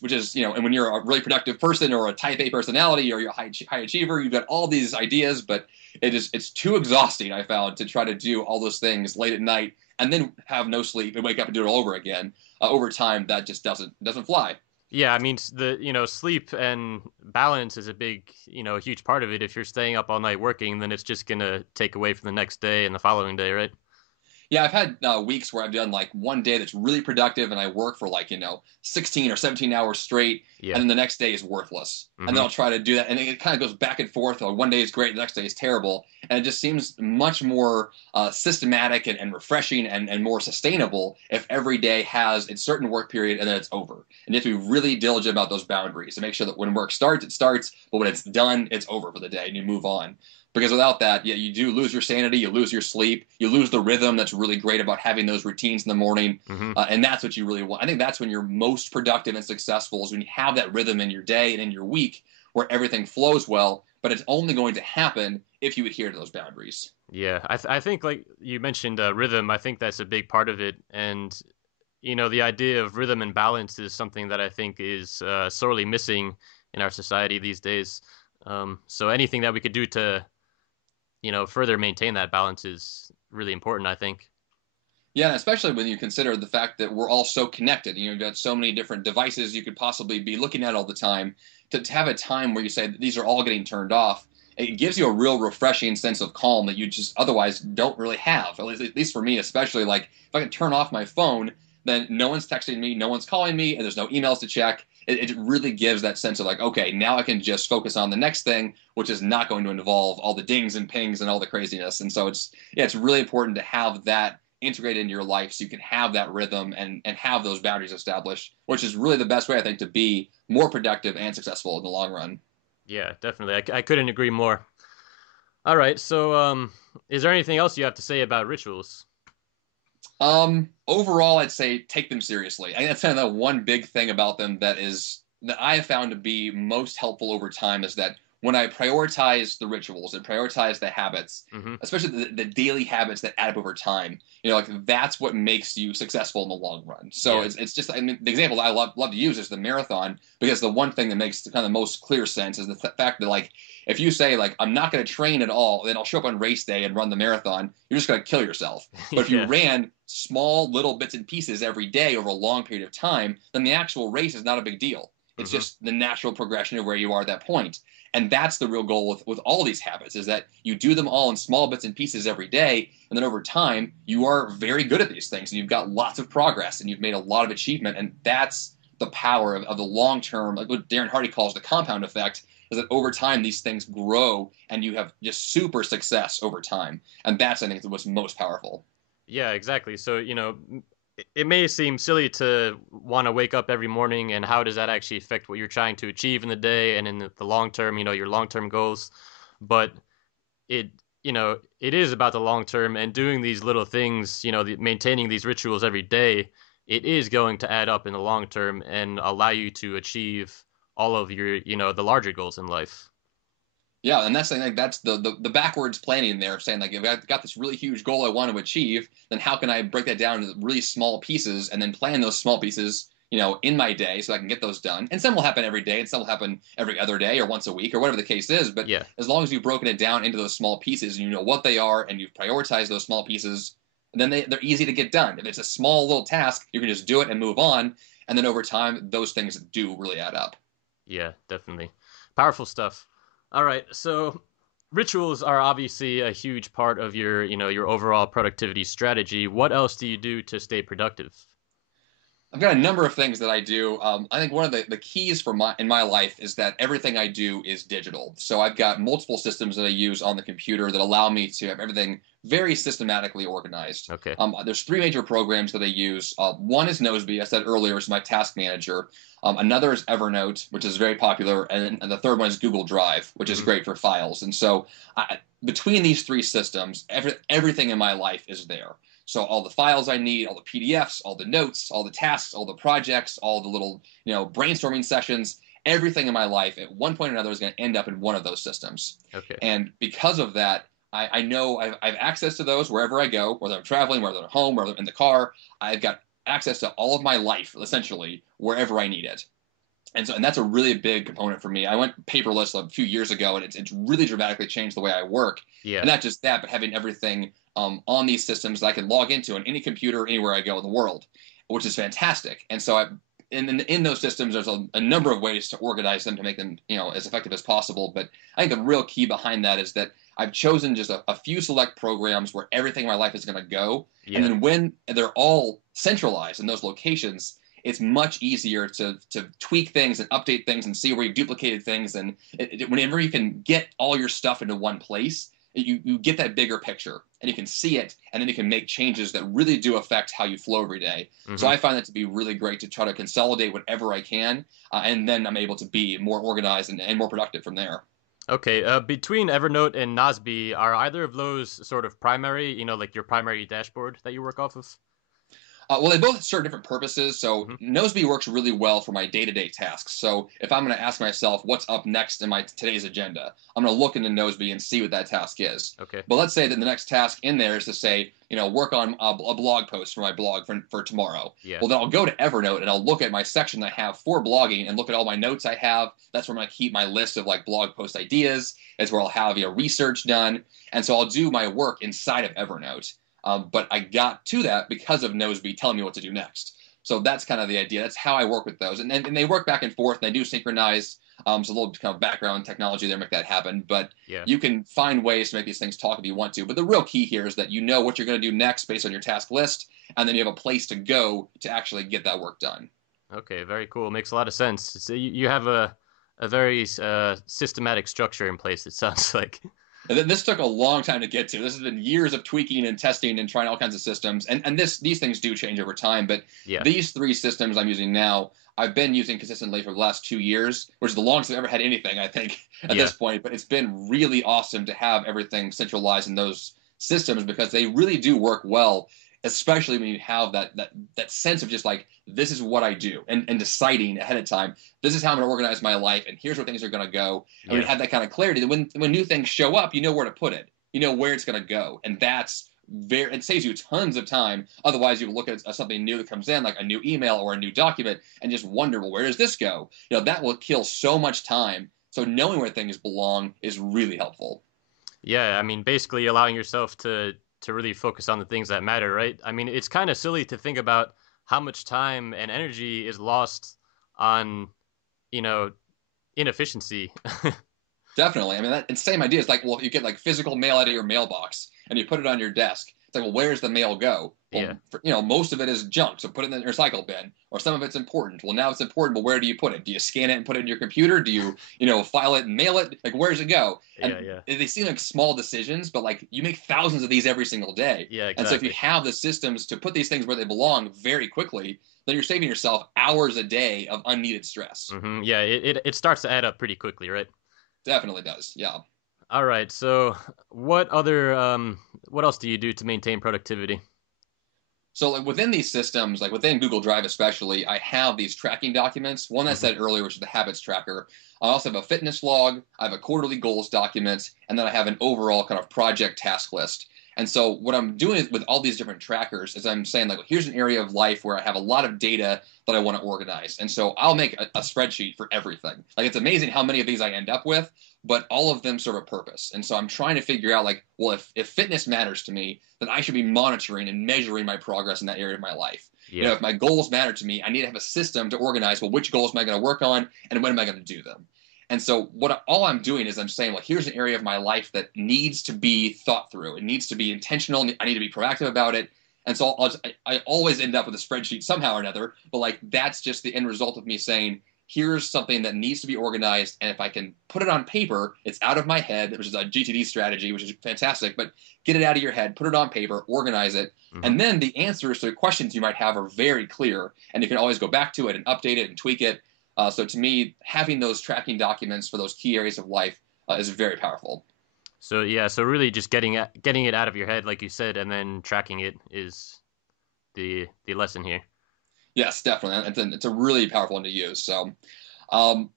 Which is, and when you're a really productive person or a type A personality or you're a high achiever, you've got all these ideas, but it's too exhausting, I found, to try to do all those things late at night and then have no sleep and wake up and do it all over again. Over time, that just doesn't fly. Yeah, I mean, sleep and balance is a big, huge part of it. If you're staying up all night working, then it's just gonna take away from the next day and the following day, right? Yeah, I've had weeks where I've done like one day that's really productive and I work for 16 or 17 hours straight, Yeah. and then the next day is worthless. And then I'll try to do that, and it kind of goes back and forth. One day is great, the next day is terrible, and it just seems much more systematic and refreshing and more sustainable if every day has its certain work period and then it's over. And you have to be really diligent about those boundaries to make sure that when work starts, it starts, but when it's done, it's over for the day and you move on. Because without that, yeah, you do lose your sanity, you lose your sleep, you lose the rhythm that's really great about having those routines in the morning. And that's what you really want. I think that's when you're most productive and successful, is when you have that rhythm in your day and in your week where everything flows well, but it's only going to happen if you adhere to those boundaries. Yeah, I think like you mentioned rhythm, I think that's a big part of it. And, the idea of rhythm and balance is something that I think is sorely missing in our society these days. So anything that we could do to further maintain that balance is really important, I think. Yeah, especially when you consider the fact that we're all so connected. You've got so many different devices you could possibly be looking at all the time. To have a time where you say that these are all getting turned off, it gives you a real refreshing sense of calm that you just otherwise don't really have. At least for me, especially, like if I can turn off my phone, then no one's texting me, no one's calling me, and there's no emails to check. It really gives that sense of like, okay, now I can just focus on the next thing, which is not going to involve all the dings and pings and all the craziness. And so it's really important to have that integrated into your life so you can have that rhythm and have those boundaries established, which is really the best way, I think, to be more productive and successful in the long run. Yeah, definitely. I couldn't agree more. All right, so is there anything else you have to say about rituals? Overall, I'd say take them seriously. I think that's kind of the one big thing about them that I have found to be most helpful over time is that when I prioritize the rituals and prioritize the habits, especially the daily habits that add up over time, like that's what makes you successful in the long run. So Yeah. it's just, I mean, the example that I love to use is the marathon, because the one thing that makes the kind of most clear sense is the fact that, like, if you say like I'm not going to train at all, then I'll show up on race day and run the marathon, you're just going to kill yourself. But if you Yeah. ran small little bits and pieces every day over a long period of time, then the actual race is not a big deal. It's just the natural progression of where you are at that point. And that's the real goal with all these habits, is that you do them all in small bits and pieces every day. And then over time, you are very good at these things and you've got lots of progress and you've made a lot of achievement. And that's the power of the long term, like what Darren Hardy calls the compound effect, is that over time, these things grow and you have just super success over time. And that's, I think, what's most powerful. Yeah, exactly. So, it may seem silly to want to wake up every morning, and how does that actually affect what you're trying to achieve in the day and in the long term, your long-term goals. But it, it is about the long term, and doing these little things, maintaining these rituals every day, it is going to add up in the long term and allow you to achieve all of your, the larger goals in life. Yeah, and that's the backwards planning there, saying like if I've got this really huge goal I want to achieve, then how can I break that down into really small pieces and then plan those small pieces, in my day so I can get those done. And some will happen every day, and some will happen every other day or once a week or whatever the case is. But Yeah. as long as you've broken it down into those small pieces and you know what they are and you've prioritized those small pieces, then they're easy to get done. If it's a small little task, you can just do it and move on. And then over time, those things do really add up. Yeah, definitely. Powerful stuff. All right, so rituals are obviously a huge part of your, your overall productivity strategy. What else do you do to stay productive? I've got a number of things that I do. I think one of the keys in my life is that everything I do is digital. So I've got multiple systems that I use on the computer that allow me to have everything very systematically organized. Okay. There's three major programs that I use. One is Noseby, I said earlier, is my task manager. Another is Evernote, which is very popular, and the third one is Google Drive, which is great for files. And so between these three systems, everything in my life is there. So all the files I need, all the PDFs, all the notes, all the tasks, all the projects, all the little, brainstorming sessions, everything in my life at one point or another is going to end up in one of those systems. Okay. And because of that, I know I have access to those wherever I go, whether I'm traveling, whether I'm at home, whether I'm in the car. I've got access to all of my life, essentially, wherever I need it. And that's a really big component for me. I went paperless a few years ago, and it's really dramatically changed the way I work. Yeah. And not just that, but having everything on these systems that I can log into on any computer anywhere I go in the world, which is fantastic. And so in those systems, there's a number of ways to organize them to make them as effective as possible. But I think the real key behind that is that I've chosen just a few select programs where everything in my life is going to go. Yeah. And then when they're all centralized in those locations, it's much easier to tweak things and update things and see where you've duplicated things. And whenever you can get all your stuff into one place, you get that bigger picture and you can see it, and then you can make changes that really do affect how you flow every day. Mm-hmm. So I find that to be really great to try to consolidate whatever I can, and then I'm able to be more organized and more productive from there. Okay, between Evernote and Nozbe, are either of those sort of primary, like your primary dashboard that you work off of? Well, they both serve different purposes. So Mm-hmm. Nozbe works really well for my day-to-day tasks. So if I'm going to ask myself what's up next in my today's agenda, I'm going to look into Nozbe and see what that task is. Okay. But let's say that the next task in there is to say, work on a blog post for my blog for tomorrow. Yeah. Well, then I'll go to Evernote and I'll look at my section I have for blogging and look at all my notes I have. That's where I'm going to keep my list of like blog post ideas. It's where I'll have research done. And so I'll do my work inside of Evernote. But I got to that because of Nozbe telling me what to do next. So that's kind of the idea. That's how I work with those. And they work back and forth. And they do synchronize. So a little kind of background technology there make that happen. But yeah. You can find ways to make these things talk if you want to. But the real key here is that you know what you're going to do next based on your task list. And then you have a place to go to actually get that work done. Okay, very cool. Makes a lot of sense. So you have a very systematic structure in place, it sounds like. And this took a long time to get to. This has been years of tweaking and testing and trying all kinds of systems. And these things do change over time. But yeah. These three systems I'm using now, I've been using consistently for the last 2 years, which is the longest I've ever had anything, I think, at this point. But it's been really awesome to have everything centralized in those systems because they really do work well, especially when you have that sense of just like, this is what I do, and deciding ahead of time, this is how I'm going to organize my life, and here's where things are going to go. And when you have that kind of clarity, that when new things show up, you know where to put it. You know where it's going to go. And it saves you tons of time. Otherwise, you look at something new that comes in, like a new email or a new document, and just wonder, well, where does this go? That will kill so much time. So knowing where things belong is really helpful. Yeah, I mean, basically allowing yourself to really focus on the things that matter, right? I mean, it's kind of silly to think about how much time and energy is lost on, inefficiency. Definitely. I mean, it's the same idea. It's like, well, if you get like physical mail out of your mailbox and you put it on your desk, it's like, well, where's the mail go? Well, most of it is junk, so put it in the recycle bin. Or some of it's important. Well, now it's important, but where do you put it? Do you scan it and put it in your computer? Do you, file it and mail it? Like, where does it go? And they seem like small decisions, but like you make thousands of these every single day. Yeah, exactly. And so if you have the systems to put these things where they belong very quickly, then you're saving yourself hours a day of unneeded stress. Mm-hmm. Yeah, it starts to add up pretty quickly, right? Definitely does. Yeah. All right. So what else do you do to maintain productivity? So like within these systems, like within Google Drive especially, I have these tracking documents. One I said earlier, which is the habits tracker. I also have a fitness log. I have a quarterly goals document, and then I have an overall kind of project task list. And so what I'm doing with all these different trackers is I'm saying, like, well, here's an area of life where I have a lot of data that I want to organize. And so I'll make a spreadsheet for everything. Like, it's amazing how many of these I end up with, but all of them serve a purpose. And so I'm trying to figure out, like, well, if fitness matters to me, then I should be monitoring and measuring my progress in that area of my life. Yeah. If my goals matter to me, I need to have a system to organize, well, which goals am I going to work on and when am I going to do them? And so all I'm doing is I'm saying, well, here's an area of my life that needs to be thought through. It needs to be intentional. I need to be proactive about it. And so I always end up with a spreadsheet somehow or another. But like that's just the end result of me saying, here's something that needs to be organized. And if I can put it on paper, it's out of my head, which is a GTD strategy, which is fantastic. But get it out of your head, put it on paper, organize it. Mm-hmm. And then the answers to the questions you might have are very clear. And you can always go back to it and update it and tweak it. So to me, having those tracking documents for those key areas of life is very powerful. So yeah, so really just getting it out of your head, like you said, and then tracking it is the lesson here. Yes, definitely. It's a really powerful one to use. So,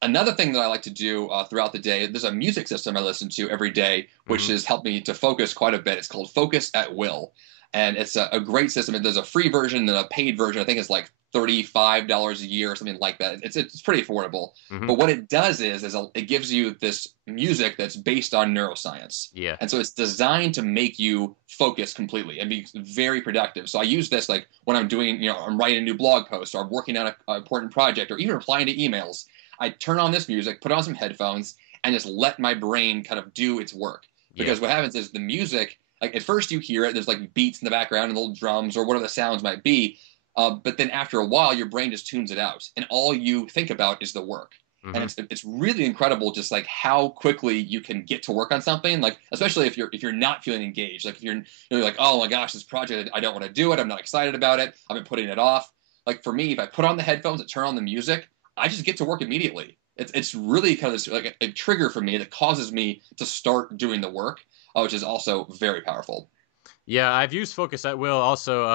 another thing that I like to do throughout the day, there's a music system I listen to every day, which Hmm. has helped me to focus quite a bit. It's called Focus at Will. And it's a great system. There's a free version and a paid version. I think it's like $35 a year or something like that. It's pretty affordable. Hmm. But what it does is it gives you this music that's based on neuroscience. Yeah. And so it's designed to make you focus completely and be very productive. So I use this like when I'm doing, I'm writing a new blog post or I'm working on an important project or even replying to emails. I turn on this music, put on some headphones, and just let my brain kind of do its work. Yeah. Because what happens is the music, like at first you hear it, there's like beats in the background and little drums or whatever the sounds might be. But then after a while, your brain just tunes it out, and all you think about is the work. And Hmm. it's really incredible, just like how quickly you can get to work on something. Like especially if you're not feeling engaged, like if you're like, oh my gosh, this project, I don't want to do it. I'm not excited about it. I've been putting it off. Like for me, if I put on the headphones and turn on the music, I just get to work immediately. It's really kind of like a trigger for me that causes me to start doing the work, which is also very powerful. Yeah, I've used Focus at Will. Also,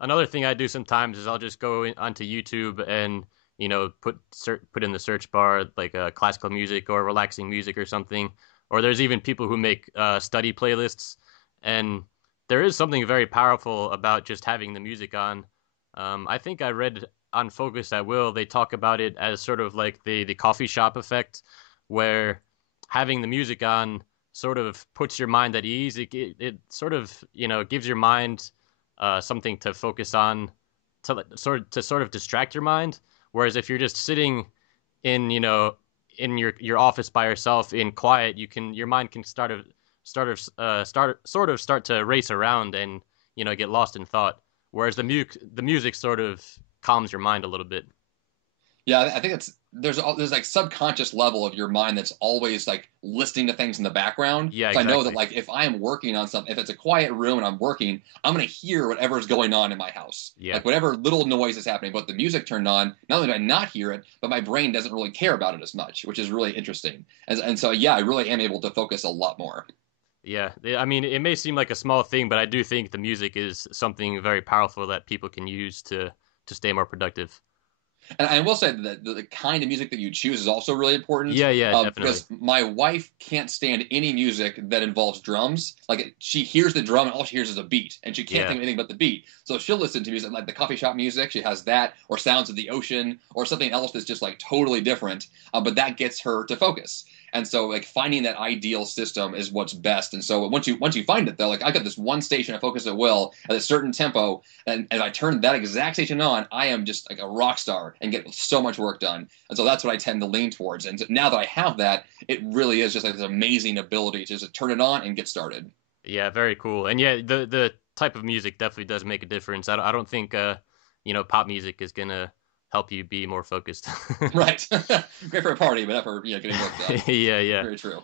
another thing I do sometimes is I'll just go onto YouTube and put in the search bar like classical music or relaxing music or something. Or there's even people who make study playlists, and there is something very powerful about just having the music on. I think I read on Focus at Will they talk about it as sort of like the coffee shop effect, where having the music on sort of puts your mind at ease. It sort of gives your mind something to focus on to sort of distract your mind. Whereas if you're just sitting in in your office by yourself in quiet, your mind can start to race around and get lost in thought. Whereas the music sort of calms your mind a little bit. Yeah, I think it's there's like subconscious level of your mind that's always like listening to things in the background. Yeah, So I know that exactly. like if I am working on something, if it's a quiet room and I'm working, I'm gonna hear whatever's going on in my house, Yeah. like whatever little noise is happening. But the music turned on, not only do I not hear it, but my brain doesn't really care about it as much, which is really interesting. And so yeah, I really am able to focus a lot more. Yeah, I mean, it may seem like a small thing, but I do think the music is something very powerful that people can use to stay more productive. And I will say that the kind of music that you choose is also really important Yeah, yeah, definitely. because my wife can't stand any music that involves drums. Like she hears the drum and all she hears is a beat, and she can't Yeah, think of anything but the beat. So she'll listen to music like the coffee shop music. She has that, or sounds of the ocean, or something else that's just like totally different. But that gets her to focus. And so like finding that ideal system is what's best. And so once you find it though, like I got this one station I focus at will at a certain tempo, and I turn that exact station on, I am just like a rock star and get so much work done. And so that's what I tend to lean towards. And now that I have that, it really is just like this amazing ability to just turn it on and get started. yeah, very cool. And yeah, the type of music definitely does make a difference. I don't think pop music is gonna help you be more focused. Right. Great for a party, but not for getting work done. Yeah, yeah. Very true.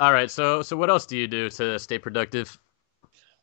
All right, so what else do you do to stay productive?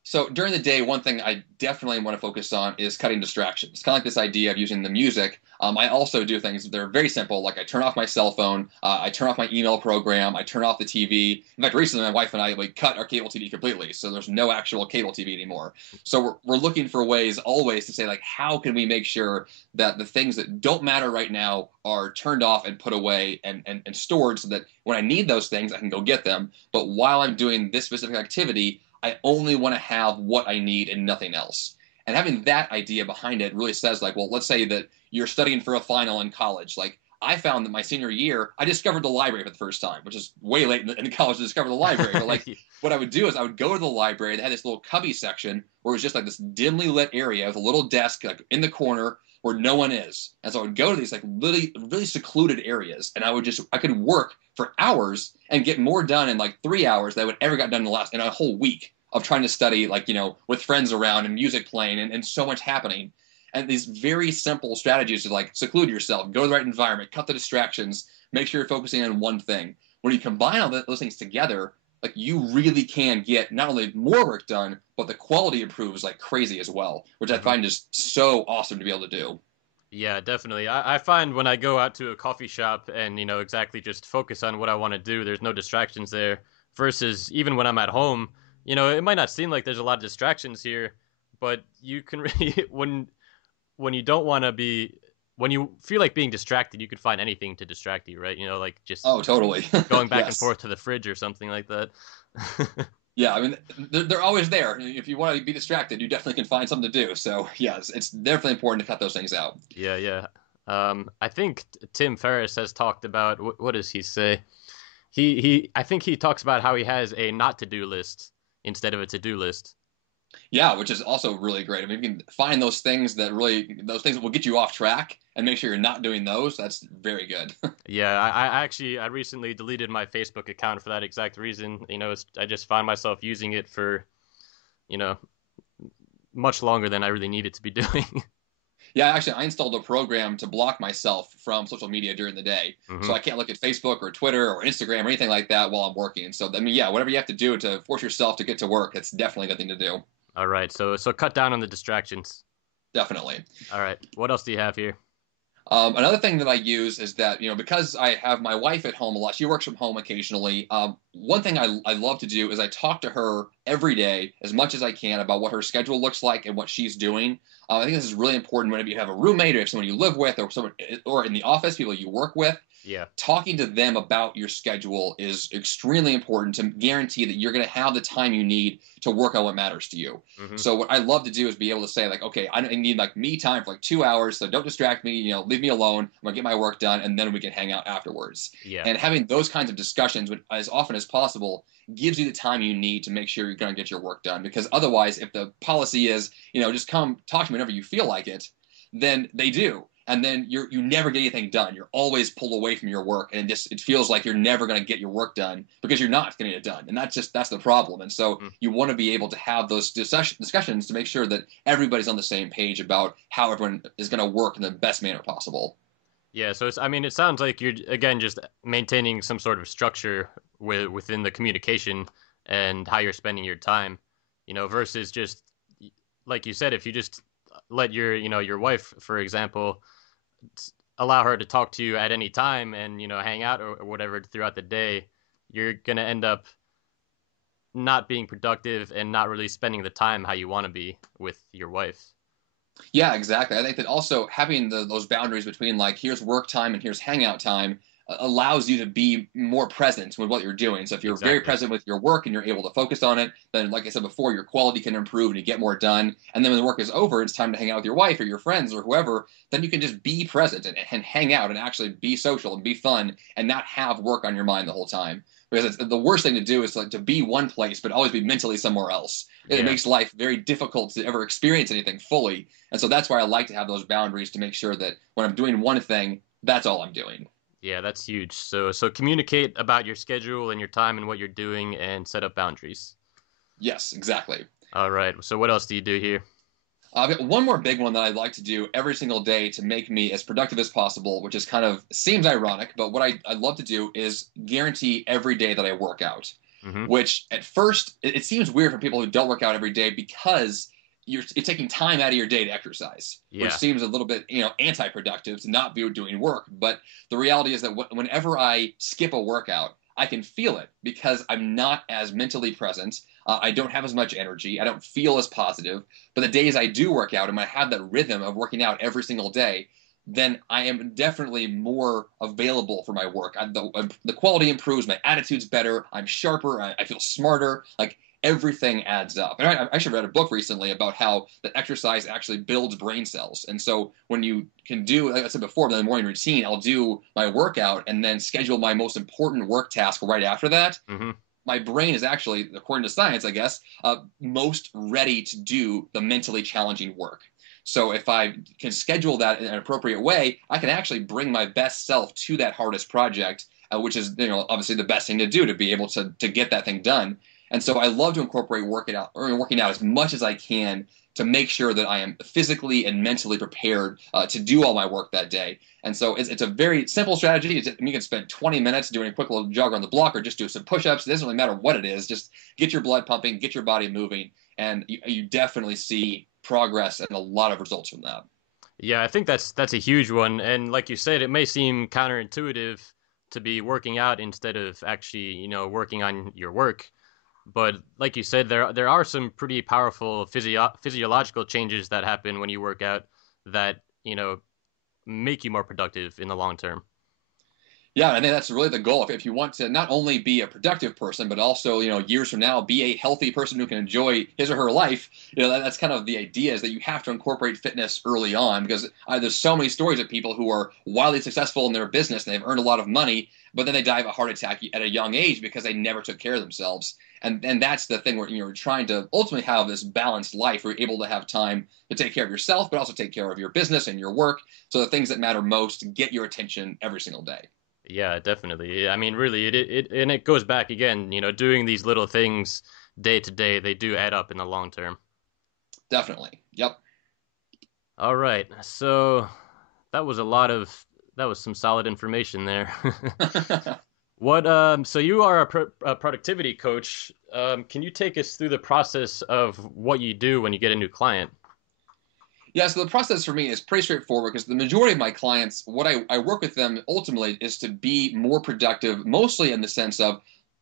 So during the day, one thing I definitely want to focus on is cutting distractions. Kind of like this idea of using the music. I also do things that are very simple, like I turn off my cell phone, I turn off my email program, I turn off the TV. In fact, recently my wife and I cut our cable TV completely, so there's no actual cable TV anymore. So we're looking for ways always to say like, how can we make sure that the things that don't matter right now are turned off and put away and stored so that when I need those things, I can go get them. But while I'm doing this specific activity, I only want to have what I need and nothing else. And having that idea behind it really says, like, well, let's say that you're studying for a final in college. Like, I found that my senior year, I discovered the library for the first time, which is way late in college to discover the library. But, like, what I would do is I would go to the library. They had this little cubby section where it was just like this dimly lit area with a little desk like in the corner where no one is. And so I would go to these like really, really secluded areas, and I could work for hours and get more done in like 3 hours than I would ever got done in a whole week of trying to study, like, with friends around and music playing and so much happening. And these very simple strategies to like seclude yourself, go to the right environment, cut the distractions, make sure you're focusing on one thing. When you combine all those things together, like you really can get not only more work done, but the quality improves like crazy as well, which I Hmm. find just so awesome to be able to do. Yeah, definitely. I find when I go out to a coffee shop and exactly just focus on what I want to do, there's no distractions there. versus even when I'm at home, it might not seem like there's a lot of distractions here, but you can really when you don't want to be when you feel like being distracted, you could find anything to distract you, right? Like just Oh, totally. going back and Yes. forth to the fridge or something like that. Yeah, I mean, they're always there. If you want to be distracted, you definitely can find something to do. So, yes, it's definitely important to cut those things out. Yeah, yeah. I think Tim Ferriss has talked about what does he say? I think he talks about how he has a not to do list instead of a to do list. Yeah, which is also really great. I mean, if you can find those things that will get you off track and make sure you're not doing those, that's very good. Yeah, I recently deleted my Facebook account for that exact reason. I just find myself using it for you know much longer than I really need it to be doing. Yeah, actually, I installed a program to block myself from social media during the day. So Hmm. I can't look at Facebook or Twitter or Instagram or anything like that while I'm working. So, I mean, yeah, whatever you have to do to force yourself to get to work, it's definitely a good thing to do. All right, so cut down on the distractions. Definitely. All right, what else do you have here? Another thing that I use is that, because I have my wife at home a lot, she works from home occasionally. One thing I love to do is I talk to her every day as much as I can about what her schedule looks like and what she's doing. I think this is really important whenever you have a roommate or if someone you live with or someone or in the office, people you work with. Yeah. Talking to them about your schedule is extremely important to guarantee that you're going to have the time you need to work on what matters to you. Hmm. So what I love to do is be able to say like, okay, I need like me time for like 2 hours, so don't distract me. Leave me alone. I'm gonna get my work done, and then we can hang out afterwards. Yeah. And having those kinds of discussions as often as possible gives you the time you need to make sure you're going to get your work done. Because otherwise, if the policy is, just come talk to me whenever you feel like it, then they do. And then you never get anything done. You're always pulled away from your work, and it feels like you're never going to get your work done because you're not getting it done, and that's the problem. And so Mm. you want to be able to have those discussions to make sure that everybody's on the same page about how everyone is going to work in the best manner possible. Yeah, so I mean, it sounds like you're again just maintaining some sort of structure within the communication and how you're spending your time, versus just like you said, if you just let your wife, for example, allow her to talk to you at any time and hang out or whatever throughout the day, you're gonna end up not being productive and not really spending the time how you want to be with your wife. Yeah, exactly. I think that also having those boundaries between like here's work time and here's hangout time allows you to be more present with what you're doing. So if you're very Exactly. present with your work and you're able to focus on it, then like I said before, your quality can improve and you get more done. And then when the work is over, it's time to hang out with your wife or your friends or whoever. Then you can just be present and hang out and actually be social and be fun and not have work on your mind the whole time. Because the worst thing to do is like to be one place but always be mentally somewhere else. It Yeah. makes life very difficult to ever experience anything fully. And so that's why I like to have those boundaries to make sure that when I'm doing one thing, that's all I'm doing. Yeah, that's huge. So communicate about your schedule and your time and what you're doing and set up boundaries. Yes, exactly. All right. So what else do you do here? I've got one more big one that I'd like to do every single day to make me as productive as possible, which is kind of seems ironic, but what I love to do is guarantee every day that I work out. Hmm. Which at first it seems weird for people who don't work out every day because you're taking time out of your day to exercise, which Yeah. seems a little bit anti-productive to not be doing work. But the reality is that whenever I skip a workout, I can feel it because I'm not as mentally present. I don't have as much energy. I don't feel as positive. But the days I do work out and I have that rhythm of working out every single day, then I am definitely more available for my work. The quality improves. My attitude's better. I'm sharper. I feel smarter. Like everything adds up. And I actually read a book recently about how that exercise actually builds brain cells. And so when you can do, like I said before, in the morning routine, I'll do my workout and then schedule my most important work task right after that. Hmm. My brain is actually, according to science, I guess, most ready to do the mentally challenging work. So if I can schedule that in an appropriate way, I can actually bring my best self to that hardest project, which is obviously the best thing to do to be able to get that thing done. And so I love to incorporate working out as much as I can to make sure that I am physically and mentally prepared to do all my work that day. And so it's a very simple strategy. You can spend 20 minutes doing a quick little jog on the block or just do some push-ups. It doesn't really matter what it is. Just get your blood pumping, get your body moving, and you definitely see progress and a lot of results from that. Yeah, I think that's a huge one. And like you said, it may seem counterintuitive to be working out instead of actually, working on your work. But like you said, there are some pretty powerful physiological changes that happen when you work out that, make you more productive in the long term. Yeah, I think that's really the goal. If you want to not only be a productive person, but also, years from now, be a healthy person who can enjoy his or her life, that's kind of the idea, is that you have to incorporate fitness early on, because there's so many stories of people who are wildly successful in their business and they've earned a lot of money, but then they die of a heart attack at a young age because they never took care of themselves. And that's the thing where you're trying to ultimately have this balanced life where you're able to have time to take care of yourself, but also take care of your business and your work. So the things that matter most get your attention every single day. Yeah, definitely. I mean, really, it goes back again, doing these little things day to day, they do add up in the long term. Definitely. Yep. All right. So that was that was some solid information there. So you are a productivity coach. Can you take us through the process of what you do when you get a new client? Yeah, so the process for me is pretty straightforward, because the majority of my clients, what I work with them ultimately is to be more productive, mostly in the sense of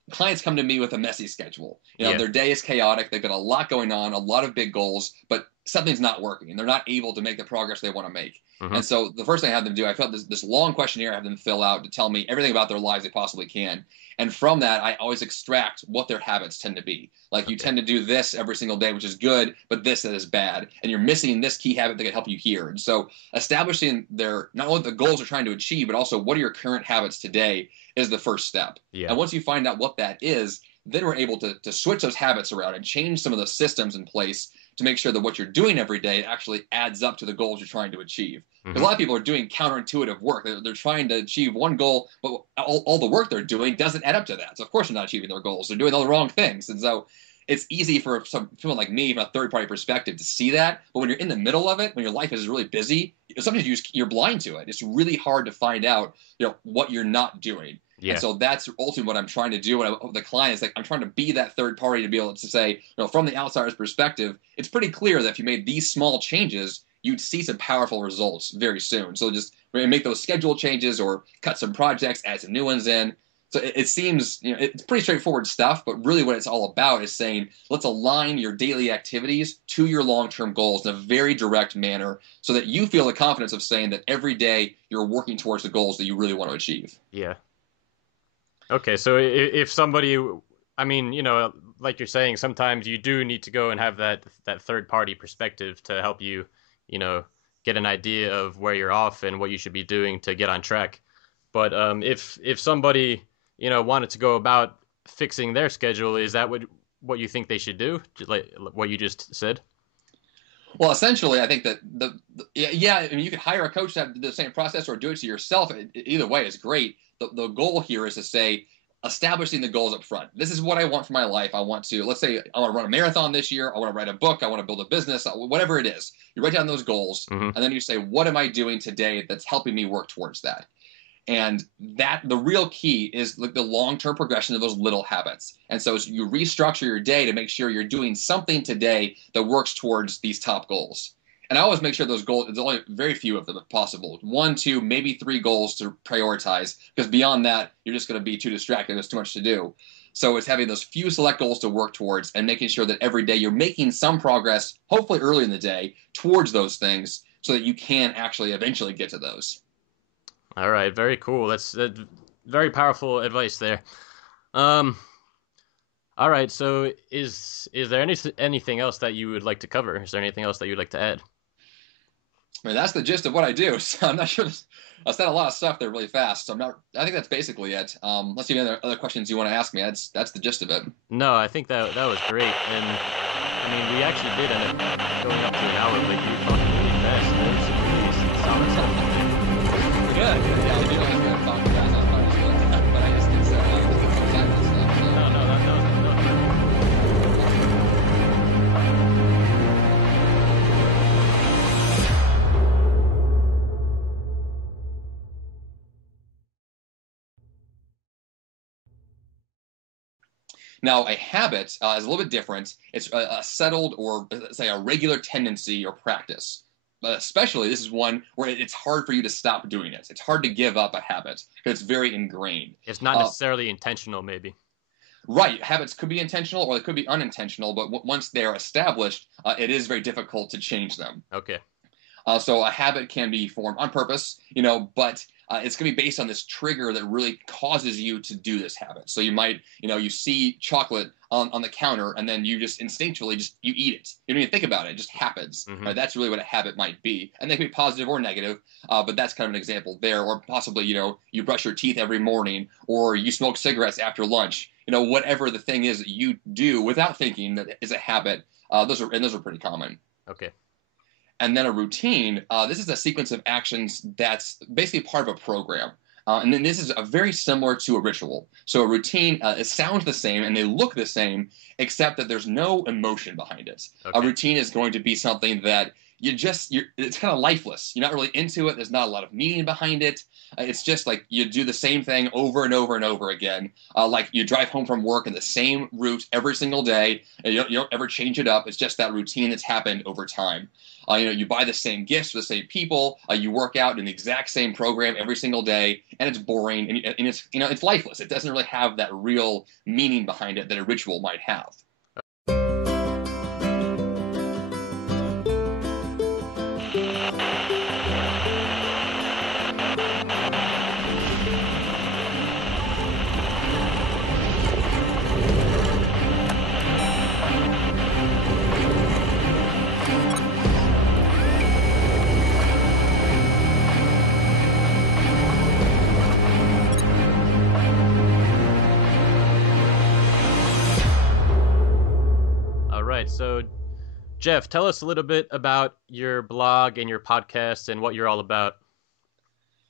clients come to me with a messy schedule. Yeah. Their day is chaotic. They've got a lot going on, a lot of big goals, but something's not working and they're not able to make the progress they want to make. Hmm. And so the first thing I have them do, I fill out this long questionnaire I have them fill out to tell me everything about their lives they possibly can. And from that, I always extract what their habits tend to be. Like, you Okay. tend to do this every single day, which is good, but this is bad. And you're missing this key habit that can help you here. And so establishing not only the goals they're trying to achieve, but also what are your current habits today is the first step. Yeah. And once you find out what that is, then we're able to switch those habits around and change some of the systems in place to make sure that what you're doing every day actually adds up to the goals you're trying to achieve. Because Hmm. a lot of people are doing counterintuitive work. They're trying to achieve one goal, but all the work they're doing doesn't add up to that. So of course they're not achieving their goals. They're doing all the wrong things. And so it's easy for someone like me from a third-party perspective to see that. But when you're in the middle of it, when your life is really busy, sometimes you're blind to it. It's really hard to find out, what you're not doing. And Yeah. so that's ultimately what I'm trying to do with the clients. Like, I'm trying to be that third party to be able to say, from the outsider's perspective, it's pretty clear that if you made these small changes, you'd see some powerful results very soon. So just make those schedule changes or cut some projects, add some new ones in. So it seems, it's pretty straightforward stuff, but really what it's all about is saying, let's align your daily activities to your long-term goals in a very direct manner so that you feel the confidence of saying that every day you're working towards the goals that you really want to achieve. Yeah. Okay. So if somebody, I mean, like you're saying, sometimes you do need to go and have that third party perspective to help you, you know, get an idea of where you're off and what you should be doing to get on track. But if somebody, wanted to go about fixing their schedule, is that what you think they should do? Like what you just said? Well, essentially, I think that yeah, I mean, you can hire a coach to have the same process or do it to yourself. Either way is great. The goal here is to say, establishing the goals up front. This is what I want for my life. I want to, let's say, I want to run a marathon this year. I want to write a book. I want to build a business, whatever it is. You write down those goals, Hmm. and then you say, what am I doing today that's helping me work towards that? And that the real key is like the long-term progression of those little habits. And so you restructure your day to make sure you're doing something today that works towards these top goals. And I always make sure those goals, there's only very few of them if possible. 1, 2, maybe 3 goals to prioritize, because beyond that, you're just going to be too distracted. There's too much to do. So it's having those few select goals to work towards and making sure that every day you're making some progress, hopefully early in the day, towards those things so that you can actually eventually get to those. All right, very cool. That's very powerful advice there. Um, all right. So is there anything else that you would like to cover? Is there anything else that you'd like to add? I mean, that's the gist of what I do. So I'm not sure. I said a lot of stuff there really fast. So I'm not. I think that's basically it. Unless you have other questions you want to ask me, that's the gist of it. No, I think that was great, and I mean we actually did end up going up to an hour, but you talked really fast. That was some really solid stuff. Good. Good. Yeah, I do like to talk fast on fire, but I just it's exciting stuff. So. No, no, that was perfect. Now, a habit is a little bit different. It's a settled or say a regular tendency or practice. But especially this is one where it's hard for you to stop doing it. It's hard to give up a habit because it's very ingrained. It's not Uh, necessarily intentional, maybe. right, habits could be intentional or they could be unintentional, but once they're established, it is very difficult to change them. Okay. So a habit can be formed on purpose, you know, but it's going to be based on this trigger that really causes you to do this habit. So you might, you know, you see chocolate on the counter and then you just instinctually just you eat it. You don't even think about it. It just happens. Hmm. Right? That's really what a habit might be. And they can be positive or negative, but that's kind of an example there. Or possibly, you know, you brush your teeth every morning or you smoke cigarettes after lunch. You know, whatever the thing is that you do without thinking that is a habit. Those are pretty common. Okay. And then a routine, this is a sequence of actions that's basically part of a program. And then this is very similar to a ritual. So a routine, it sounds the same and they look the same, except that there's no emotion behind it. Okay. A routine is going to be something that it's kind of lifeless. You're not really into it. There's not a lot of meaning behind it. It's just like you do the same thing over and over and over again. Like you drive home from work in the same route every single day. And you don't ever change it up. It's just that routine that's happened over time. You know, you buy the same gifts for the same people. You work out in the exact same program every single day, and it's boring and it's it's lifeless. It doesn't really have that real meaning behind it that a ritual might have. All right. So, Jeff, tell us a little bit about your blog and your podcast and what you're all about.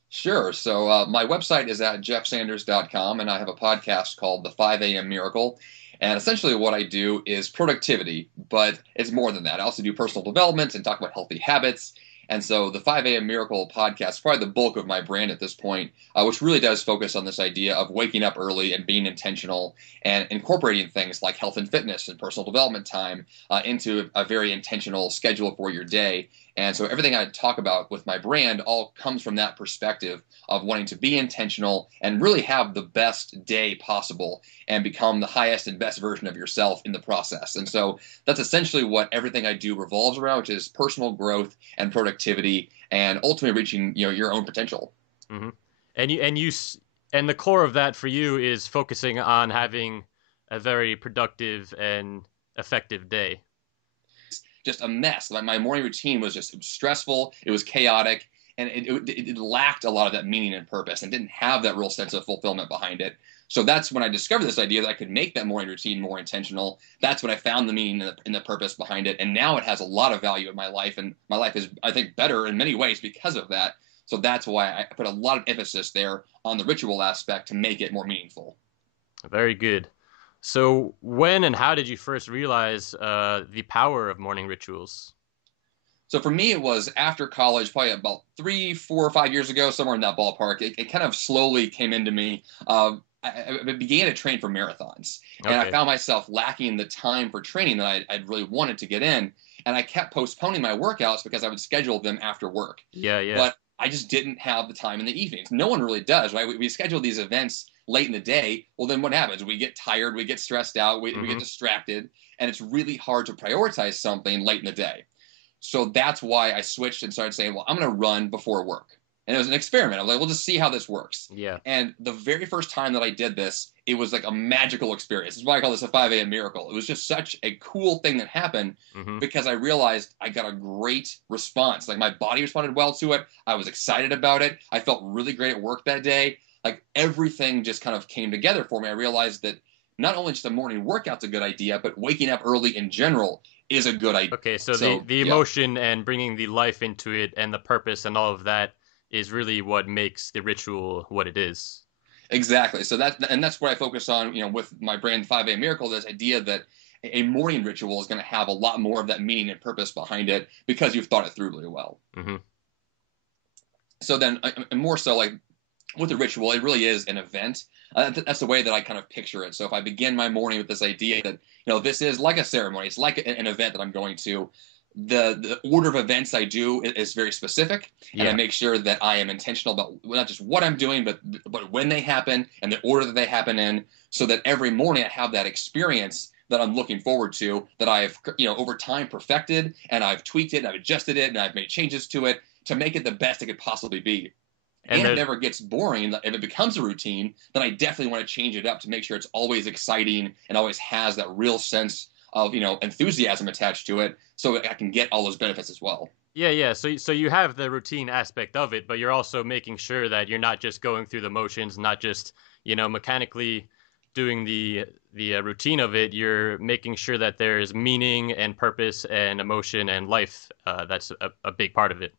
Sure. So my website is at jeffsanders.com, and I have a podcast called The 5 a.m. Miracle. And essentially what I do is productivity, but it's more than that. I also do personal development and talk about healthy habits. And so the 5 a.m. Miracle podcast is probably the bulk of my brand at this point, which really does focus on this idea of waking up early and being intentional and incorporating things like health and fitness and personal development time into a very intentional schedule for your day. And so everything I talk about with my brand all comes from that perspective of wanting to be intentional and really have the best day possible and become the highest and best version of yourself in the process. And so that's essentially what everything I do revolves around, which is personal growth and productivity and ultimately reaching, your own potential. Mm-hmm. And the core of that for you is focusing on having a very productive and effective day. Just a mess. My morning routine was just stressful. It was chaotic, and it lacked a lot of that meaning and purpose, and didn't have that real sense of fulfillment behind it. So that's when I discovered this idea that I could make that morning routine more intentional. That's when I found the meaning and the purpose behind it, and now it has a lot of value in my life, and my life is, I think, better in many ways because of that. So that's why I put a lot of emphasis there on the ritual aspect to make it more meaningful. Very good. So when and how did you first realize the power of morning rituals? So for me, it was after college, probably about 3, 4, or 5 years ago, somewhere in that ballpark. It kind of slowly came into me. I began to train for marathons, and I Okay. found myself lacking the time for training that I'd really wanted to get in. And I kept postponing my workouts because I would schedule them after work. Yeah, yeah. But I just didn't have the time in the evenings. No one really does, right? We schedule these events late in the day. Well, then what happens? We get tired, we get stressed out, we get distracted, and it's really hard to prioritize something late in the day. So that's why I switched and started saying, well, I'm going to run before work. And it was an experiment. I was like, we'll just see how this works. Yeah. And the very first time that I did this, it was like a magical experience. That's why I call this a 5 a.m. miracle. It was just such a cool thing that happened because I realized I got a great response. Like my body responded well to it. I was excited about it. I felt really great at work that day. Like everything just kind of came together for me. I realized that not only just a morning workout's a good idea, but waking up early in general is a good idea. Okay, so the emotion and bringing the life into it and the purpose and all of that is really what makes the ritual what it is. Exactly. So that's what I focus on, with my brand 5 a.m. Miracle, this idea that a morning ritual is going to have a lot more of that meaning and purpose behind it because you've thought it through really well. Mm-hmm. So then, and more so, like with the ritual, it really is an event. That's the way that I kind of picture it. So if I begin my morning with this idea that, this is like a ceremony, it's like an event that I'm going to, the order of events I do is very specific, and I Yeah. make sure that I am intentional about not just what I'm doing, but when they happen and the order that they happen in, so that every morning I have that experience that I'm looking forward to, that I've over time perfected, and I've tweaked it, and I've adjusted it, and I've made changes to it to make it the best it could possibly be. And And if it there's ever gets boring, if it becomes a routine, then I definitely want to change it up to make sure it's always exciting and always has that real sense of enthusiasm attached to it, so I can get all those benefits as well. Yeah, yeah. So you have the routine aspect of it, but you're also making sure that you're not just going through the motions, not just mechanically doing the routine of it. You're making sure that there's meaning and purpose and emotion and life. That's a big part of it.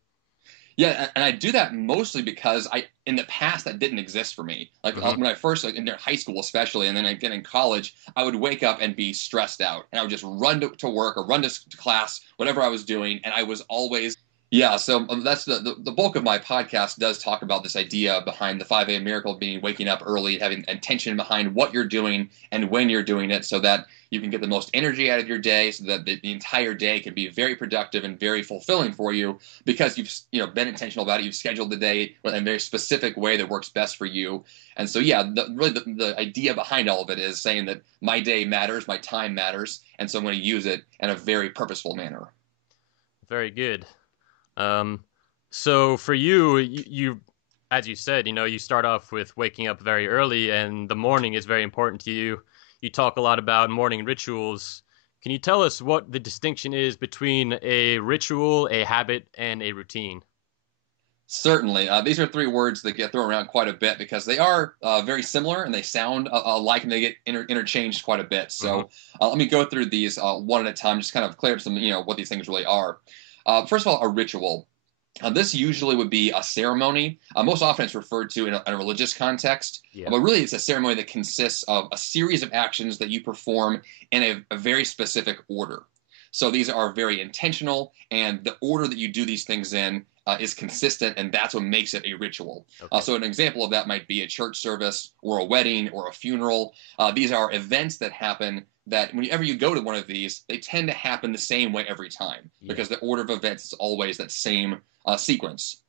Yeah, and I do that mostly because in the past, that didn't exist for me. Like Hmm. when I first, like in high school especially, and then again in college, I would wake up and be stressed out, and I would just run to work or run to class, whatever I was doing, and I was always. Yeah, so that's the bulk of my podcast does talk about this idea behind the 5 a.m. miracle being waking up early, having intention behind what you're doing and when you're doing it, so that you can get the most energy out of your day, so that the entire day can be very productive and very fulfilling for you, because you've been intentional about it. You've scheduled the day in a very specific way that works best for you. And so yeah, really the idea behind all of it is saying that my day matters, my time matters, and so I'm going to use it in a very purposeful manner. Very good. Um, so for you, as you said, you start off with waking up very early, and the morning is very important to you. You talk a lot about morning rituals. Can you tell us what the distinction is between a ritual, a habit, and a routine? Certainly. These are three words that get thrown around quite a bit because they are very similar and they sound alike, and they get interchanged quite a bit. Hmm. So let me go through these one at a time, just kind of clear up some, what these things really are. First of all, a ritual. This usually would be a ceremony. Most often it's referred to in a religious context, Yeah. but really it's a ceremony that consists of a series of actions that you perform in a very specific order. So these are very intentional, and the order that you do these things in is consistent, and that's what makes it a ritual. Okay. So an example of that might be a church service or a wedding or a funeral. These are events that happen that whenever you go to one of these, they tend to happen the same way every time Yeah. because the order of events is always that same sequence.